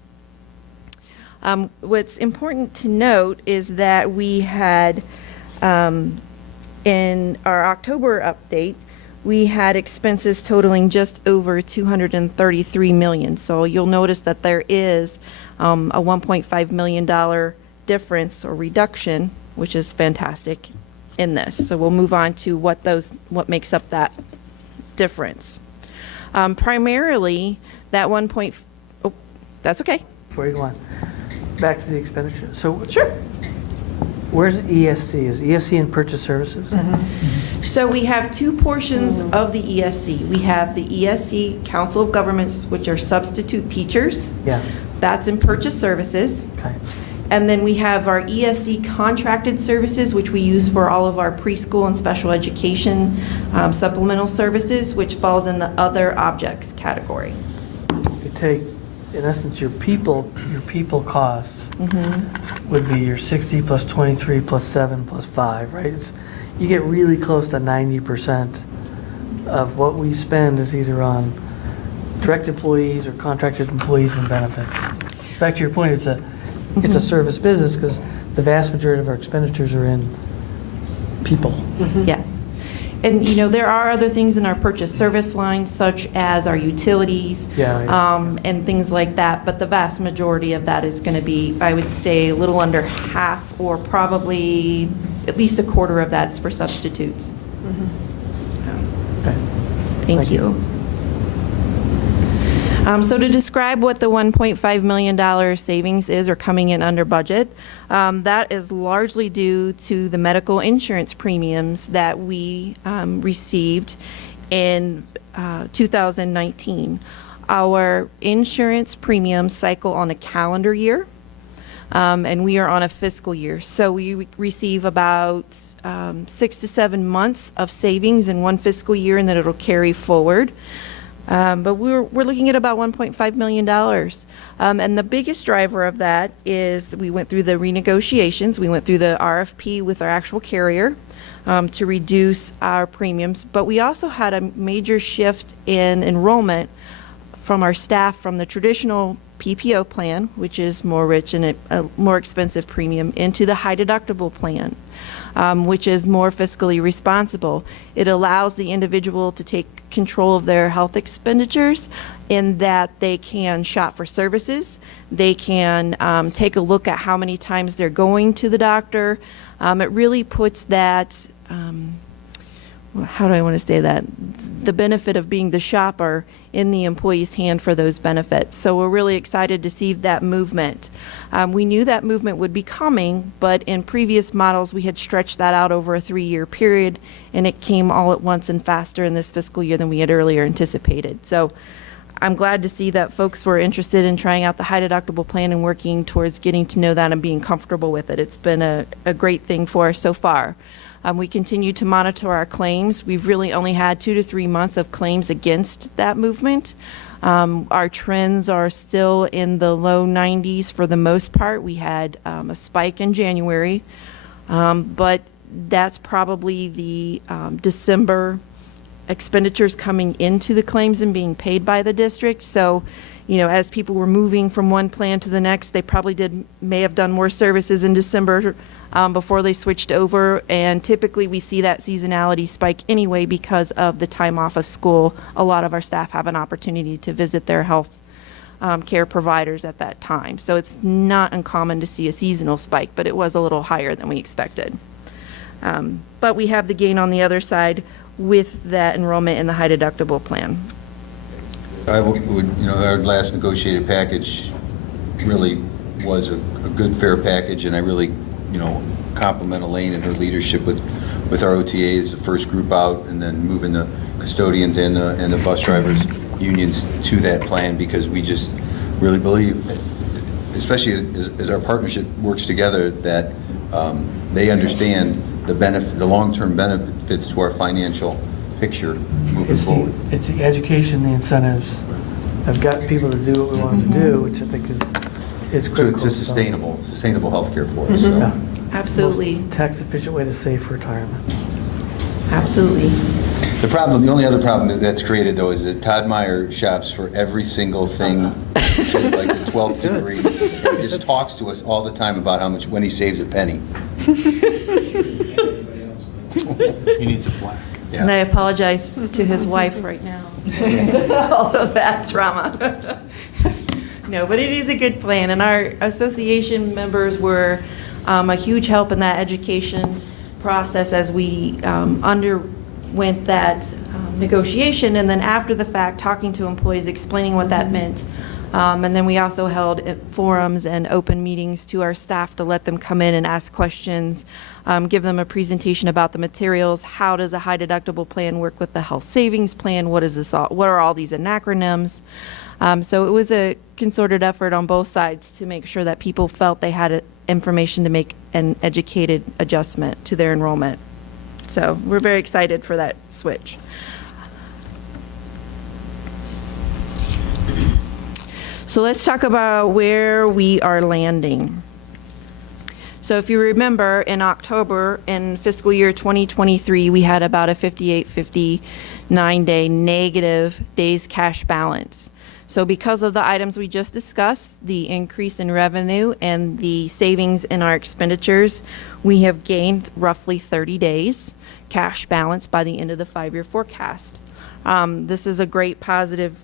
What's important to note is that we had, in our October update, we had expenses totaling just over $233 million. So you'll notice that there is a $1.5 million difference or reduction, which is fantastic in this. So we'll move on to what makes up that difference. Primarily, that that's okay. Before you go on, back to the expenditure. So Sure. where's ESC? Is ESC in purchase services? So we have two portions of the ESC. We have the ESC Council of Governments, which are substitute teachers. Yeah, That's in purchase services. okay. And then we have our ESC contracted services, which we use for all of our preschool and special education supplemental services, which falls in the other objects category. You could take, in essence, your people costs would be your 60 plus 23 plus 7 plus 5, right? You get really close to 90% of what we spend is either on direct employees or contracted employees and benefits. Back to your point, it's a service business because the vast majority of our expenditures are in people. Yes. And, you know, there are other things in our purchase service line, such as our utilities and things like that, but the vast majority of that is going to be, I would say, a little under half or probably at least a quarter of that's for substitutes. Okay. Thank you. So to describe what the $1.5 million savings is or coming in under budget, that is largely due to the medical insurance premiums that we received in 2019. Our insurance premiums cycle on a calendar year, and we are on a fiscal year. So we receive about 6 to 7 months of savings in one fiscal year, and then it'll carry forward. But we're looking at about $1.5 million. And the biggest driver of that is we went through the renegotiations. We went through the RFP with our actual carrier to reduce our premiums. But we also had a major shift in enrollment from our staff from the traditional PPO plan, which is more rich and a more expensive premium, into the high deductible plan, which is more fiscally responsible. It allows the individual to take control of their health expenditures in that they can shop for services, they can take a look at how many times they're going to the doctor. It really puts that, how do I want to say that? The benefit of being the shopper in the employee's hand for those benefits. So we're really excited to see that movement. We knew that movement would be coming, but in previous models, we had stretched that out over a 3-year period, and it came all at once and faster in this fiscal year than we had earlier anticipated. So I'm glad to see that folks were interested in trying out the high deductible plan and working towards getting to know that and being comfortable with it. It's been a great thing for us so far. We continue to monitor our claims. We've really only had 2 to 3 months of claims against that movement. Our trends are still in the low 90s for the most part. We had a spike in January, but that's probably the December expenditures coming into the claims and being paid by the district. So, you know, as people were moving from one plan to the next, they probably may have done more services in December before they switched over. And typically we see that seasonality spike anyway because of the time off of school. A lot of our staff have an opportunity to visit their health care providers at that time. So it's not uncommon to see a seasonal spike, but it was a little higher than we expected. But we have the gain on the other side with that enrollment in the high deductible plan. I would, you know, our last negotiated package really was a good, fair package, and I really, you know, compliment Elaine and her leadership with our OTAs, the first group out, and then moving the custodians and the bus drivers unions to that plan, because we just really believe, especially as our partnership works together, that they understand the benefit, the long-term benefits to our financial picture moving forward. It's the education, the incentives. I've got people to do what we want them to do, which I think is critical. So it's a sustainable healthcare for us. So. Yeah. Absolutely. Tax-efficient way to save for retirement. Absolutely. The only other problem that's created, though, is that Todd Meyer shops for every single thing to like the 12th degree. And he just talks to us all the time about how much, when he saves a penny. He needs a plaque. Yeah. And I apologize to his wife right now. All of that drama. No, but it is a good plan, and our association members were a huge help in that education process as we underwent that negotiation, and then after the fact, talking to employees, explaining what that meant. And then we also held forums and open meetings to our staff to let them come in and ask questions, give them a presentation about the materials. How does a high deductible plan work with the health savings plan? What is this all, what are all these acronyms? So it was a concerted effort on both sides to make sure that people felt they had information to make an educated adjustment to their enrollment. So we're very excited for that switch. So let's talk about where we are landing. So if you remember, in October, in fiscal year 2023, we had about a 59-day negative days cash balance. So because of the items we just discussed, the increase in revenue and the savings in our expenditures, we have gained roughly 30 days cash balance by the end of the 5-year forecast. This is a great positive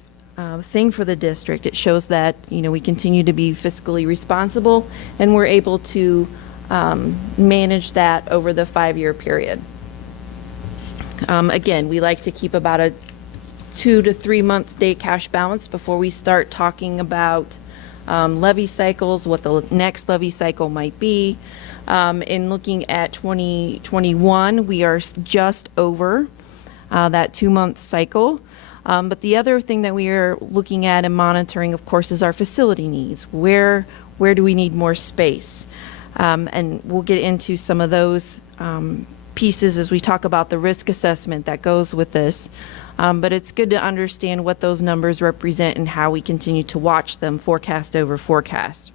thing for the district. It shows that, you know, we continue to be fiscally responsible and we're able to manage that over the 5-year period. Again, we like to keep about a 2 to 3 month day cash balance before we start talking about levy cycles, what the next levy cycle might be. In looking at 2021, we are just over that 2-month cycle. But the other thing that we are looking at and monitoring, of course, is our facility needs. Where do we need more space? And we'll get into some of those pieces as we talk about the risk assessment that goes with this. But it's good to understand what those numbers represent and how we continue to watch them forecast over forecast.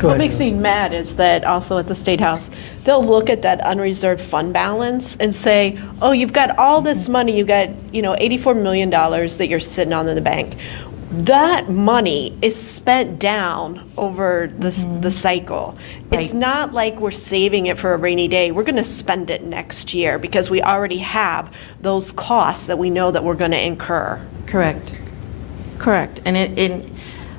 What makes me mad is that also at the State House, they'll look at that unreserved fund balance and say, oh, you've got all this money, you've got, $84 million that you're sitting on in the bank. that money is spent down over the cycle. It's Right. not like we're saving it for a rainy day. We're going to spend it next year because we already have those costs that we know that we're going to incur. Correct. Correct. And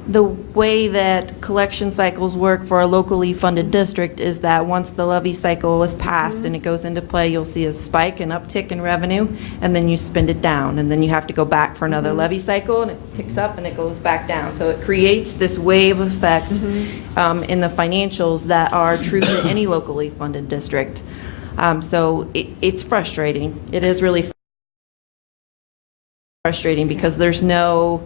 the way that collection cycles work for a locally funded district is that once the levy cycle is passed and it goes into play, you'll see a spike, an uptick in revenue, and then you spend it down. And then you have to go back for another levy cycle, and it ticks up and it goes back down. So it creates this wave effect in the financials that are true to any locally funded district. So it's frustrating. It is really frustrating because there's no,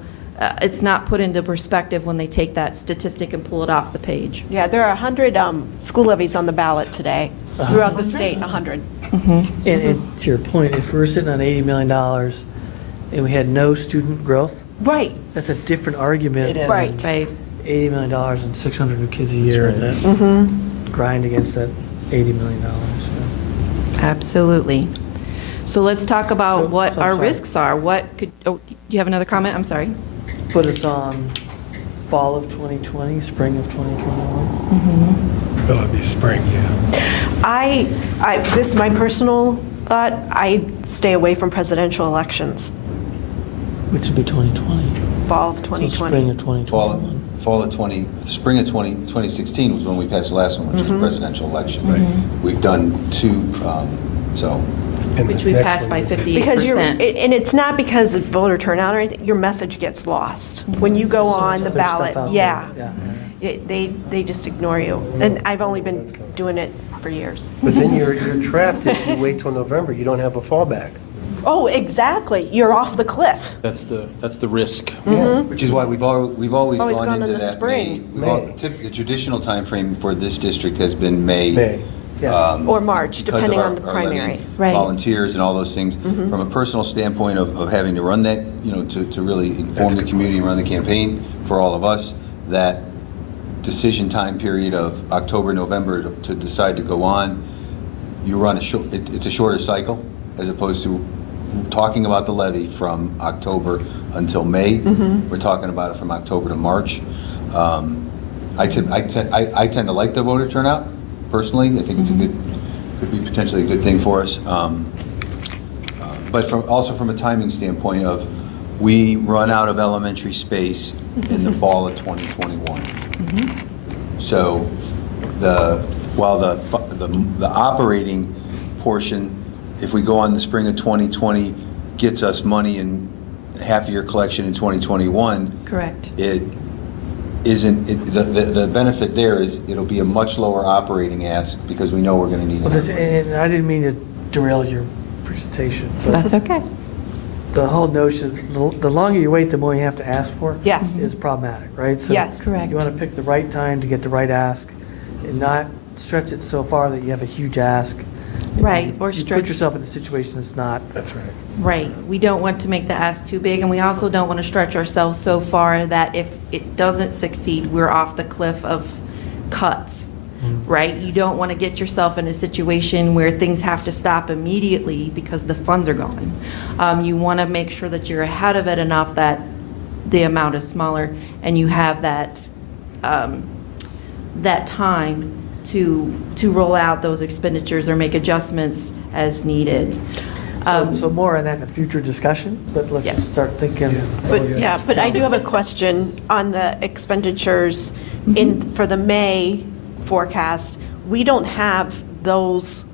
it's not put into perspective when they take that statistic and pull it off the page. Yeah, there are 100 school levies on the ballot today throughout the state, 100. And to your point, if we were sitting on $80 million and we had no student growth, Right. that's a different argument. It is. than Right. Right. $80 million and 600 new kids a year that grind against that $80 million. Absolutely. So let's talk about So- what so our sorry. risks are. What could, oh, you have another comment? I'm sorry. Put us on fall of 2020, spring of 2021. It'll be spring, yeah. This is my personal thought, I stay away from presidential elections, Which would be 2020. fall of So 2020. spring of 2021. Spring of 2016 was when we passed the last one, which was a presidential election. We've done two, so. Which we passed by 58%. Because and it's not because of voter turnout or anything, your message gets lost. When you go on the There's stuff ballot, out yeah, there. they just ignore you. And I've only been doing it for years. But then you're trapped if you wait till November. You don't have a fallback. Oh, exactly, you're off the cliff. That's the risk. Which is why we've always Always gone gone into in the that spring. May. The traditional timeframe for this district has been May. Or March, because of depending our- on the our levy primary. Right. Volunteers and all those things. From a personal standpoint of having to run that, to really inform the community and run the campaign for all of us, that decision time period of October, November to decide to go on, you run it's a shorter cycle as opposed to talking about the levy from October until May. We're talking about it from October to March. I tend to like the voter turnout, personally. I think it's could be potentially a good thing for us. But also from a timing standpoint of, we run out of elementary space in the fall of 2021. So while the operating portion, if we go on the spring of 2020, gets us money in half-year collection in 2021. Correct. It isn't, the benefit there is it'll be a much lower operating ask because we know we're going to need Well, it. and I didn't mean to derail your presentation, but That's okay. the whole notion, the longer you wait, the more you have to ask for. Yes. Is problematic, right? So Yes. Correct. You want to pick the right time to get the right ask and not stretch it so far that you have a huge ask. Right, or You stretch. put yourself in a situation that's not. That's right. Right. We don't want to make the ask too big, and we also don't want to stretch ourselves so far that if it doesn't succeed, we're off the cliff of cuts, right? You don't want to get yourself in a situation where things have to stop immediately because the funds are gone. You want to make sure that you're ahead of it enough that the amount is smaller, and you have that time to roll out those expenditures or make adjustments as needed. So more on that in a future discussion, but let's Yes. just start thinking. But I do have a question on the expenditures for the May forecast. We don't have those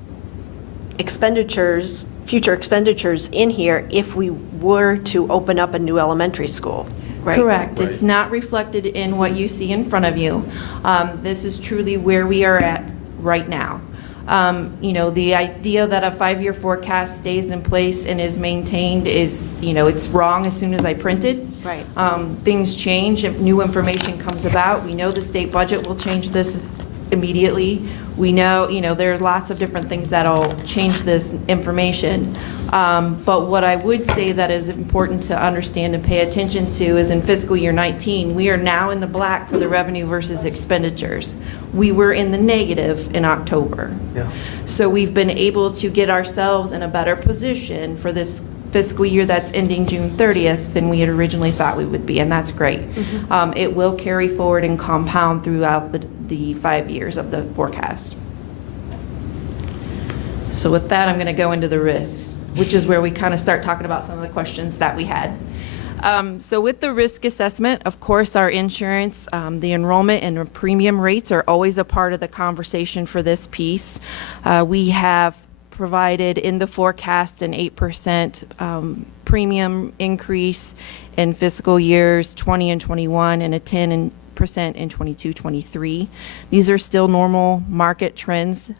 expenditures, future expenditures in here if we were to open up a new elementary school, right? Correct. It's not reflected in what you see in front of you. This is truly where we are at right now. The idea that a 5-year forecast stays in place and is maintained is, it's wrong as soon as I print it. Right. Things change, if new information comes about. We know the state budget will change this immediately. We know, there's lots of different things that'll change this information. But what I would say that is important to understand and pay attention to is in fiscal year 19, we are now in the black for the revenue versus expenditures. We were in the negative in October. Yeah. So we've been able to get ourselves in a better position for this fiscal year that's ending June 30th than we had originally thought we would be, and that's great. It will carry forward and compound throughout the 5 years of the forecast. So with that, I'm going to go into the risks, which is where we kind of start talking about some of the questions that we had. So with the risk assessment, of course, our insurance, the enrollment and the premium rates are always a part of the conversation for this piece. We have provided in the forecast an 8% premium increase in fiscal years 20 and 21 and a 10% in 22-23. These are still normal market trends.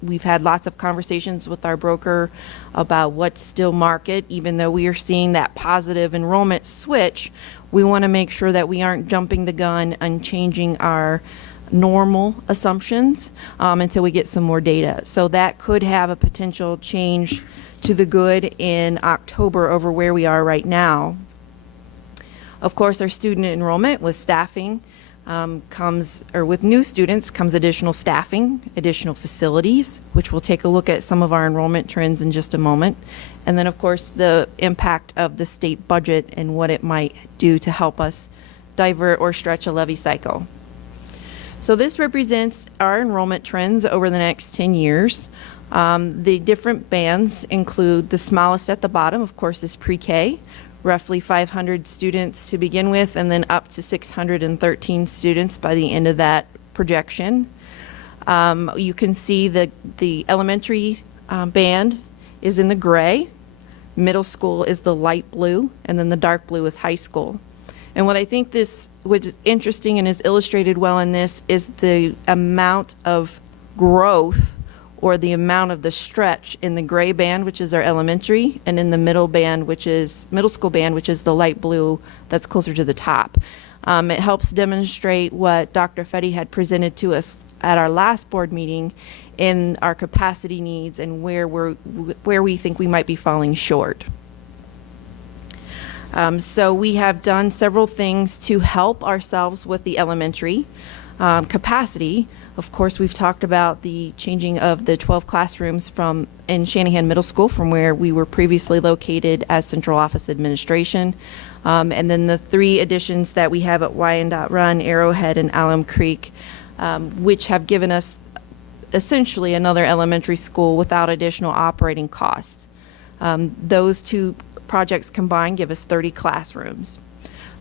We've had lots of conversations with our broker about what's still market. Even though we are seeing that positive enrollment switch, we want to make sure that we aren't jumping the gun and changing our normal assumptions until we get some more data. So that could have a potential change to the good in October over where we are right now. Of course, our student enrollment with staffing with new students comes additional staffing, additional facilities, which we'll take a look at some of our enrollment trends in just a moment. And then, of course, the impact of the state budget and what it might do to help us divert or stretch a levy cycle. So this represents our enrollment trends over the next 10 years. The different bands include the smallest at the bottom, of course, is pre-K, roughly 500 students to begin with, and then up to 613 students by the end of that projection. You can see the elementary band is in the gray, middle school is the light blue, and then the dark blue is high school. And what I think which is interesting and is illustrated well in this, is the amount of growth or the amount of the stretch in the gray band, which is our elementary, and in the middle school band, which is the light blue that's closer to the top. It helps demonstrate what Dr. Fetty had presented to us at our last board meeting in our capacity needs and where we think we might be falling short. So we have done several things to help ourselves with the elementary capacity. Of course, we've talked about the changing of the 12 classrooms in Shanahan Middle School from where we were previously located as central office administration. And then the 3 additions that we have at Wyandotte Run, Arrowhead, and Alum Creek, which have given us essentially another elementary school without additional operating costs. Those 2 projects combined give us 30 classrooms.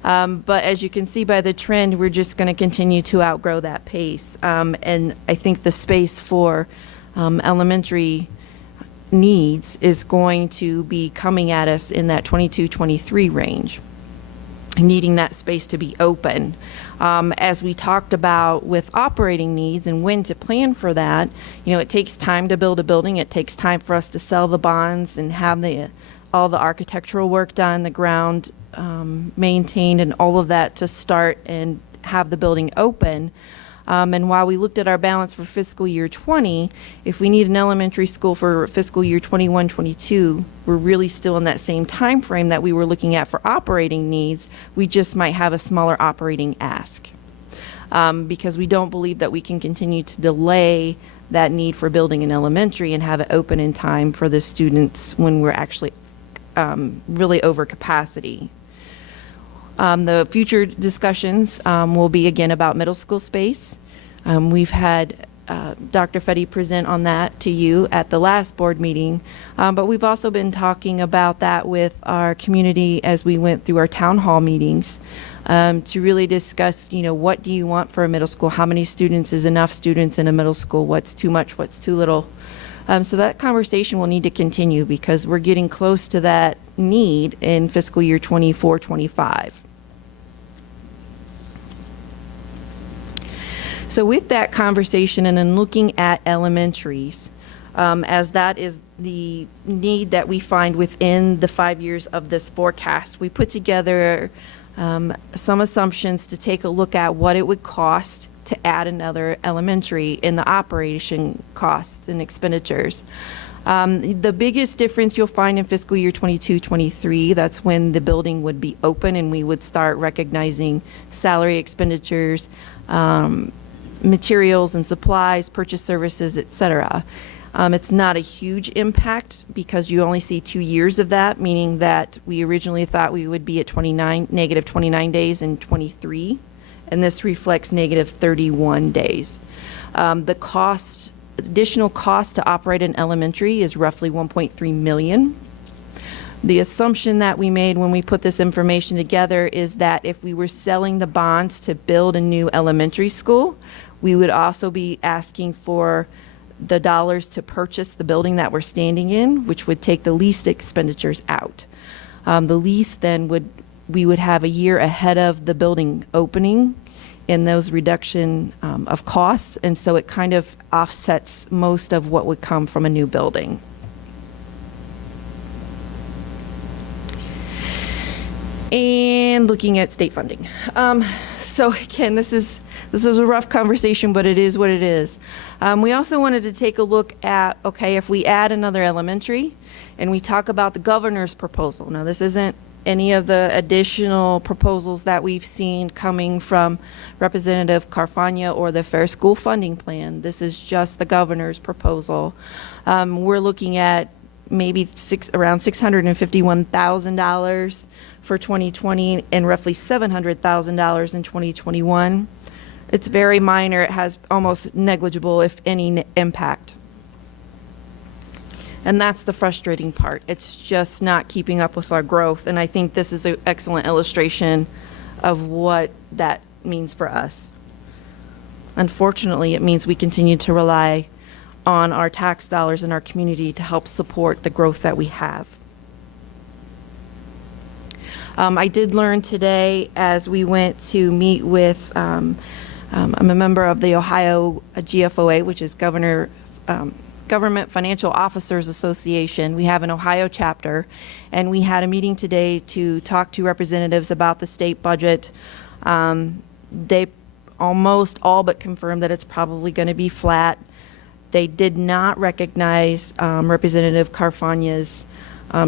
But as you can see by the trend, we're just going to continue to outgrow that pace. And I think the space for elementary needs is going to be coming at us in that 22-23 range, needing that space to be open. As we talked about with operating needs and when to plan for that, it takes time to build a building. It takes time for us to sell the bonds and have all the architectural work done, the ground maintained, and all of that to start and have the building open. And while we looked at our balance for fiscal year 20, if we need an elementary school for fiscal year 21-22, we're really still in that same time frame that we were looking at for operating needs. We just might have a smaller operating ask because we don't believe that we can continue to delay that need for building an elementary and have it open in time for the students when we're actually really over capacity. The future discussions will be again about middle school space. We've had Dr. Fetty present on that to you at the last board meeting, but we've also been talking about that with our community as we went through our town hall meetings to really discuss, what do you want for a middle school? How many students is enough students in a middle school? What's too much? What's too little? So that conversation will need to continue because we're getting close to that need in fiscal year 24-25. So with that conversation and then looking at elementaries, as that is the need that we find within the 5 years of this forecast, we put together some assumptions to take a look at what it would cost to add another elementary in the operation costs and expenditures. The biggest difference you'll find in fiscal year 22-23, that's when the building would be open and we would start recognizing salary expenditures, materials and supplies, purchase services, et cetera. It's not a huge impact because you only see 2 years of that, meaning that we originally thought we would be at negative 29 days in '23, and this reflects negative 31 days. The additional cost to operate an elementary is roughly $1.3 million. The assumption that we made when we put this information together is that if we were selling the bonds to build a new elementary school, we would also be asking for the dollars to purchase the building that we're standing in, which would take the lease expenditures out. The lease then we would have a year ahead of the building opening in those reduction of costs, and so it kind of offsets most of what would come from a new building. And looking at state funding. So again, this is a rough conversation, but it is what it is. We also wanted to take a look at, okay, if we add another elementary and we talk about the governor's proposal. Now, this isn't any of the additional proposals that we've seen coming from Representative Carfagna or the Fair School Funding Plan. This is just the governor's proposal. We're looking at maybe around $651,000 for 2020 and roughly $700,000 in 2021. It's very minor. It has almost negligible, if any, impact. And that's the frustrating part. It's just not keeping up with our growth. And I think this is an excellent illustration of what that means for us. Unfortunately, it means we continue to rely on our tax dollars in our community to help support the growth that we have. I did learn today as we went to meet with, I'm a member of the Ohio GFOA, which is Government Financial Officers Association. We have an Ohio chapter, and we had a meeting today to talk to representatives about the state budget. They almost all but confirmed that it's probably going to be flat. They did not recognize Representative Carfagna's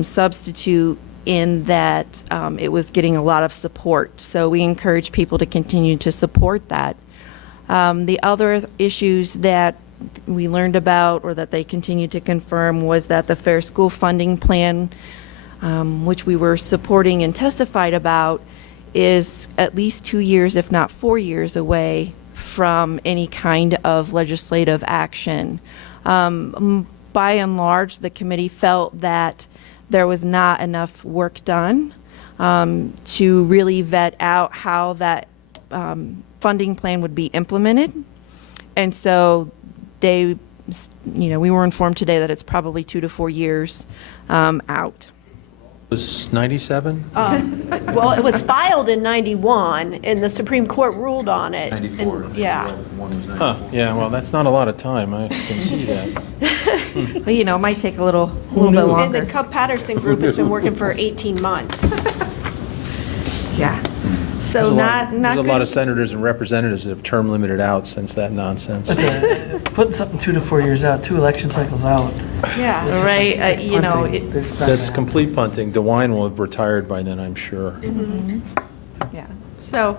substitute in that it was getting a lot of support. So we encourage people to continue to support that. The other issues that we learned about, or that they continued to confirm, was that the Fair School Funding Plan, which we were supporting and testified about, is at least 2 years, if not 4 years away from any kind of legislative action. By and large, the committee felt that there was not enough work done to really vet out how that funding plan would be implemented. And so we were informed today that it's probably 2 to 4 years out. Was 97? Well, it was filed in 91, and the Supreme Court ruled on it. 94. And, yeah. Huh, yeah, well, that's not a lot of time, I can see that. But, it might take a little bit longer. And the Cub Patterson group has been working for 18 months. Yeah. So There's not a good. lot of senators and representatives that have term limited out since that nonsense. Putting something 2 to 4 years out, 2 election cycles out. Yeah. Right, Punting. It's not That's gonna complete punting. DeWine will have retired by then, I'm sure. Yeah. So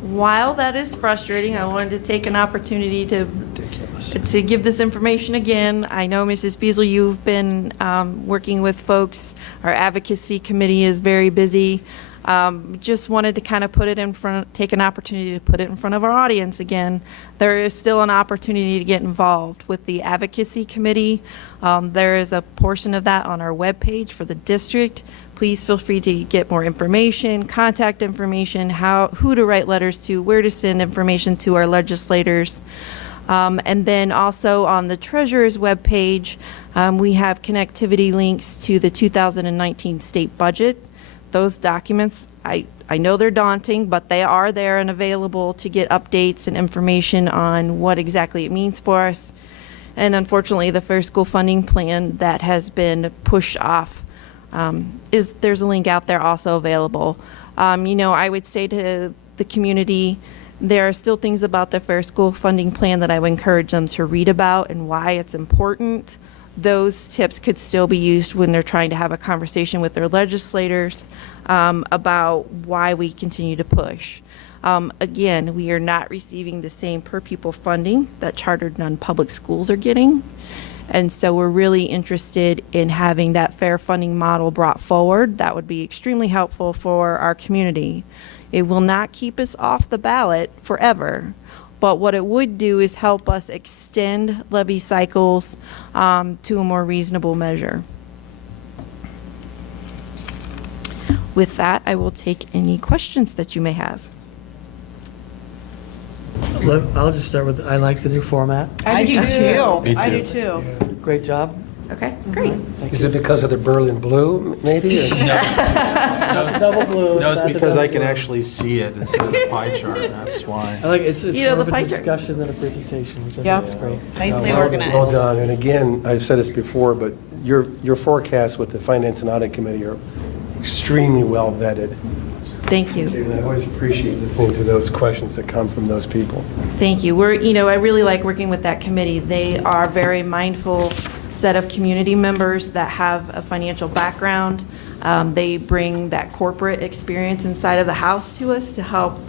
while that is frustrating, I wanted to take an opportunity to give this information again. I know, Mrs. Fiesel, you've been working with folks. Our advocacy committee is very busy. Just wanted to kind of take an opportunity to put it in front of our audience again. There is still an opportunity to get involved with the advocacy committee. There is a portion of that on our webpage for the district. Please feel free to get more information, contact information, who to write letters to, where to send information to our legislators. And then also on the treasurer's webpage, we have connectivity links to the 2019 state budget. Those documents, I know they're daunting, but they are there and available to get updates and information on what exactly it means for us. And unfortunately, the Fair School Funding Plan that has been pushed off, there's a link out there also available. I would say to the community, there are still things about the Fair School Funding Plan that I would encourage them to read about and why it's important. Those tips could still be used when they're trying to have a conversation with their legislators about why we continue to push. Again, we are not receiving the same per pupil funding that chartered non-public schools are getting. And so we're really interested in having that fair funding model brought forward. That would be extremely helpful for our community. It will not keep us off the ballot forever, but what it would do is help us extend levy cycles to a more reasonable measure. With that, I will take any questions that you may have. I'll just start with, I like the new format. I do too. Me I do too. too. Great job. Okay, great. Is it because of the Berlin blue, maybe? or- Double blue. No, it's not the because I double can blue. actually see it instead of the pie chart, that's why. I like it's You know, more the of a pie chart. discussion than a presentation, which I Yeah. think is great. Nicely Well organized. done, and again, I've said this before, but your forecasts with the Finance and Audit Committee are extremely well vetted. Thank you. And I always appreciate listening to those questions that come from those people. Thank you. I really like working with that committee. They are a very mindful set of community members that have a financial background. They bring that corporate experience inside of the house to us to help,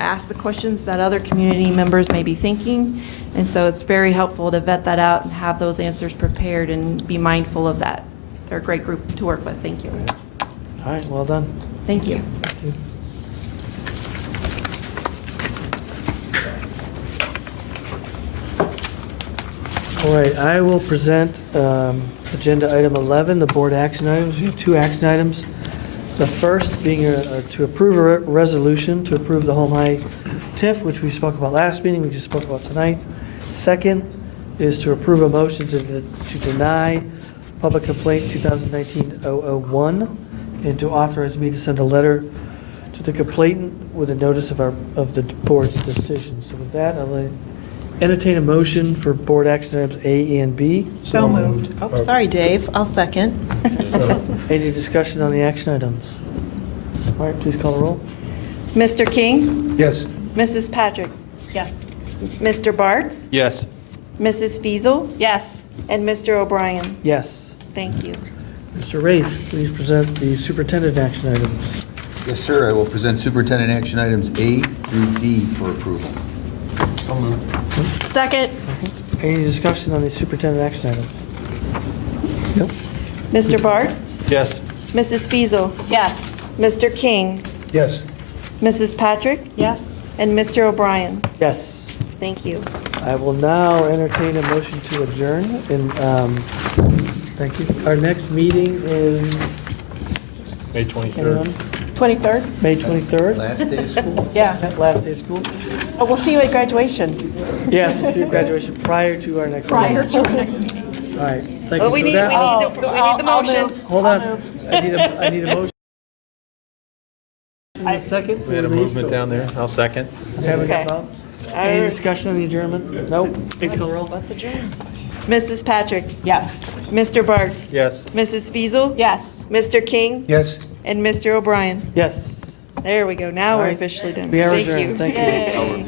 ask the questions that other community members may be thinking. And so it's very helpful to vet that out and have those answers prepared and be mindful of that. They're a great group to work with. Thank you. All right, well done. Thank you. All right, I will present agenda item 11, the board action items. We have two action items. The first being to approve a resolution to approve the home high TIF, which we spoke about last meeting, we just spoke about tonight. Second is to approve a motion to deny public complaint 2019-001 and to authorize me to send a letter to the complainant with a notice of the board's decision. So with that, I'll entertain a motion for board action items A and B. So moved. Oh, sorry, Dave. I'll second. Any discussion on the action items? All right, please call the roll. Mr. King? Yes. Mrs. Patrick? Yes. Mr. Bartz? Yes. Mrs. Fiesel, Yes. and Mr. O'Brien. Yes. Thank you. Mr. Rafe, please present the superintendent action items. Yes, sir. I will present superintendent action items A through D for approval. Second. Any discussion on the superintendent action items? Nope. Mr. Bartz? Yes. Mrs. Fiesel, Yes. Mr. King, Yes. Mrs. Patrick, Yes. and Mr. O'Brien. Yes. Thank you. I will now entertain a motion to adjourn. And thank you. Our next meeting is May 23rd. anyone? 23rd? May 23rd. Last day of school. Yeah. Last day of school. Oh, we'll see you at graduation. Yes, we'll see you at graduation prior to our next meeting. Prior to our next meeting. All right. Thank you. we So need that- the motion. Hold on. I need a motion. A second. We had a movement down there. I'll second. Okay, we got Okay. Bob. Any discussion on the adjournment? Nope. Please call the roll. Let's adjourn. Mrs. Patrick, Yes. Mr. Bartz, Yes. Mrs. Fiesel, Yes. Mr. King, Yes. and Mr. O'Brien. Yes. There we go. Now All we're right. officially done. We are Thank adjourned. you. Thank you. Yay.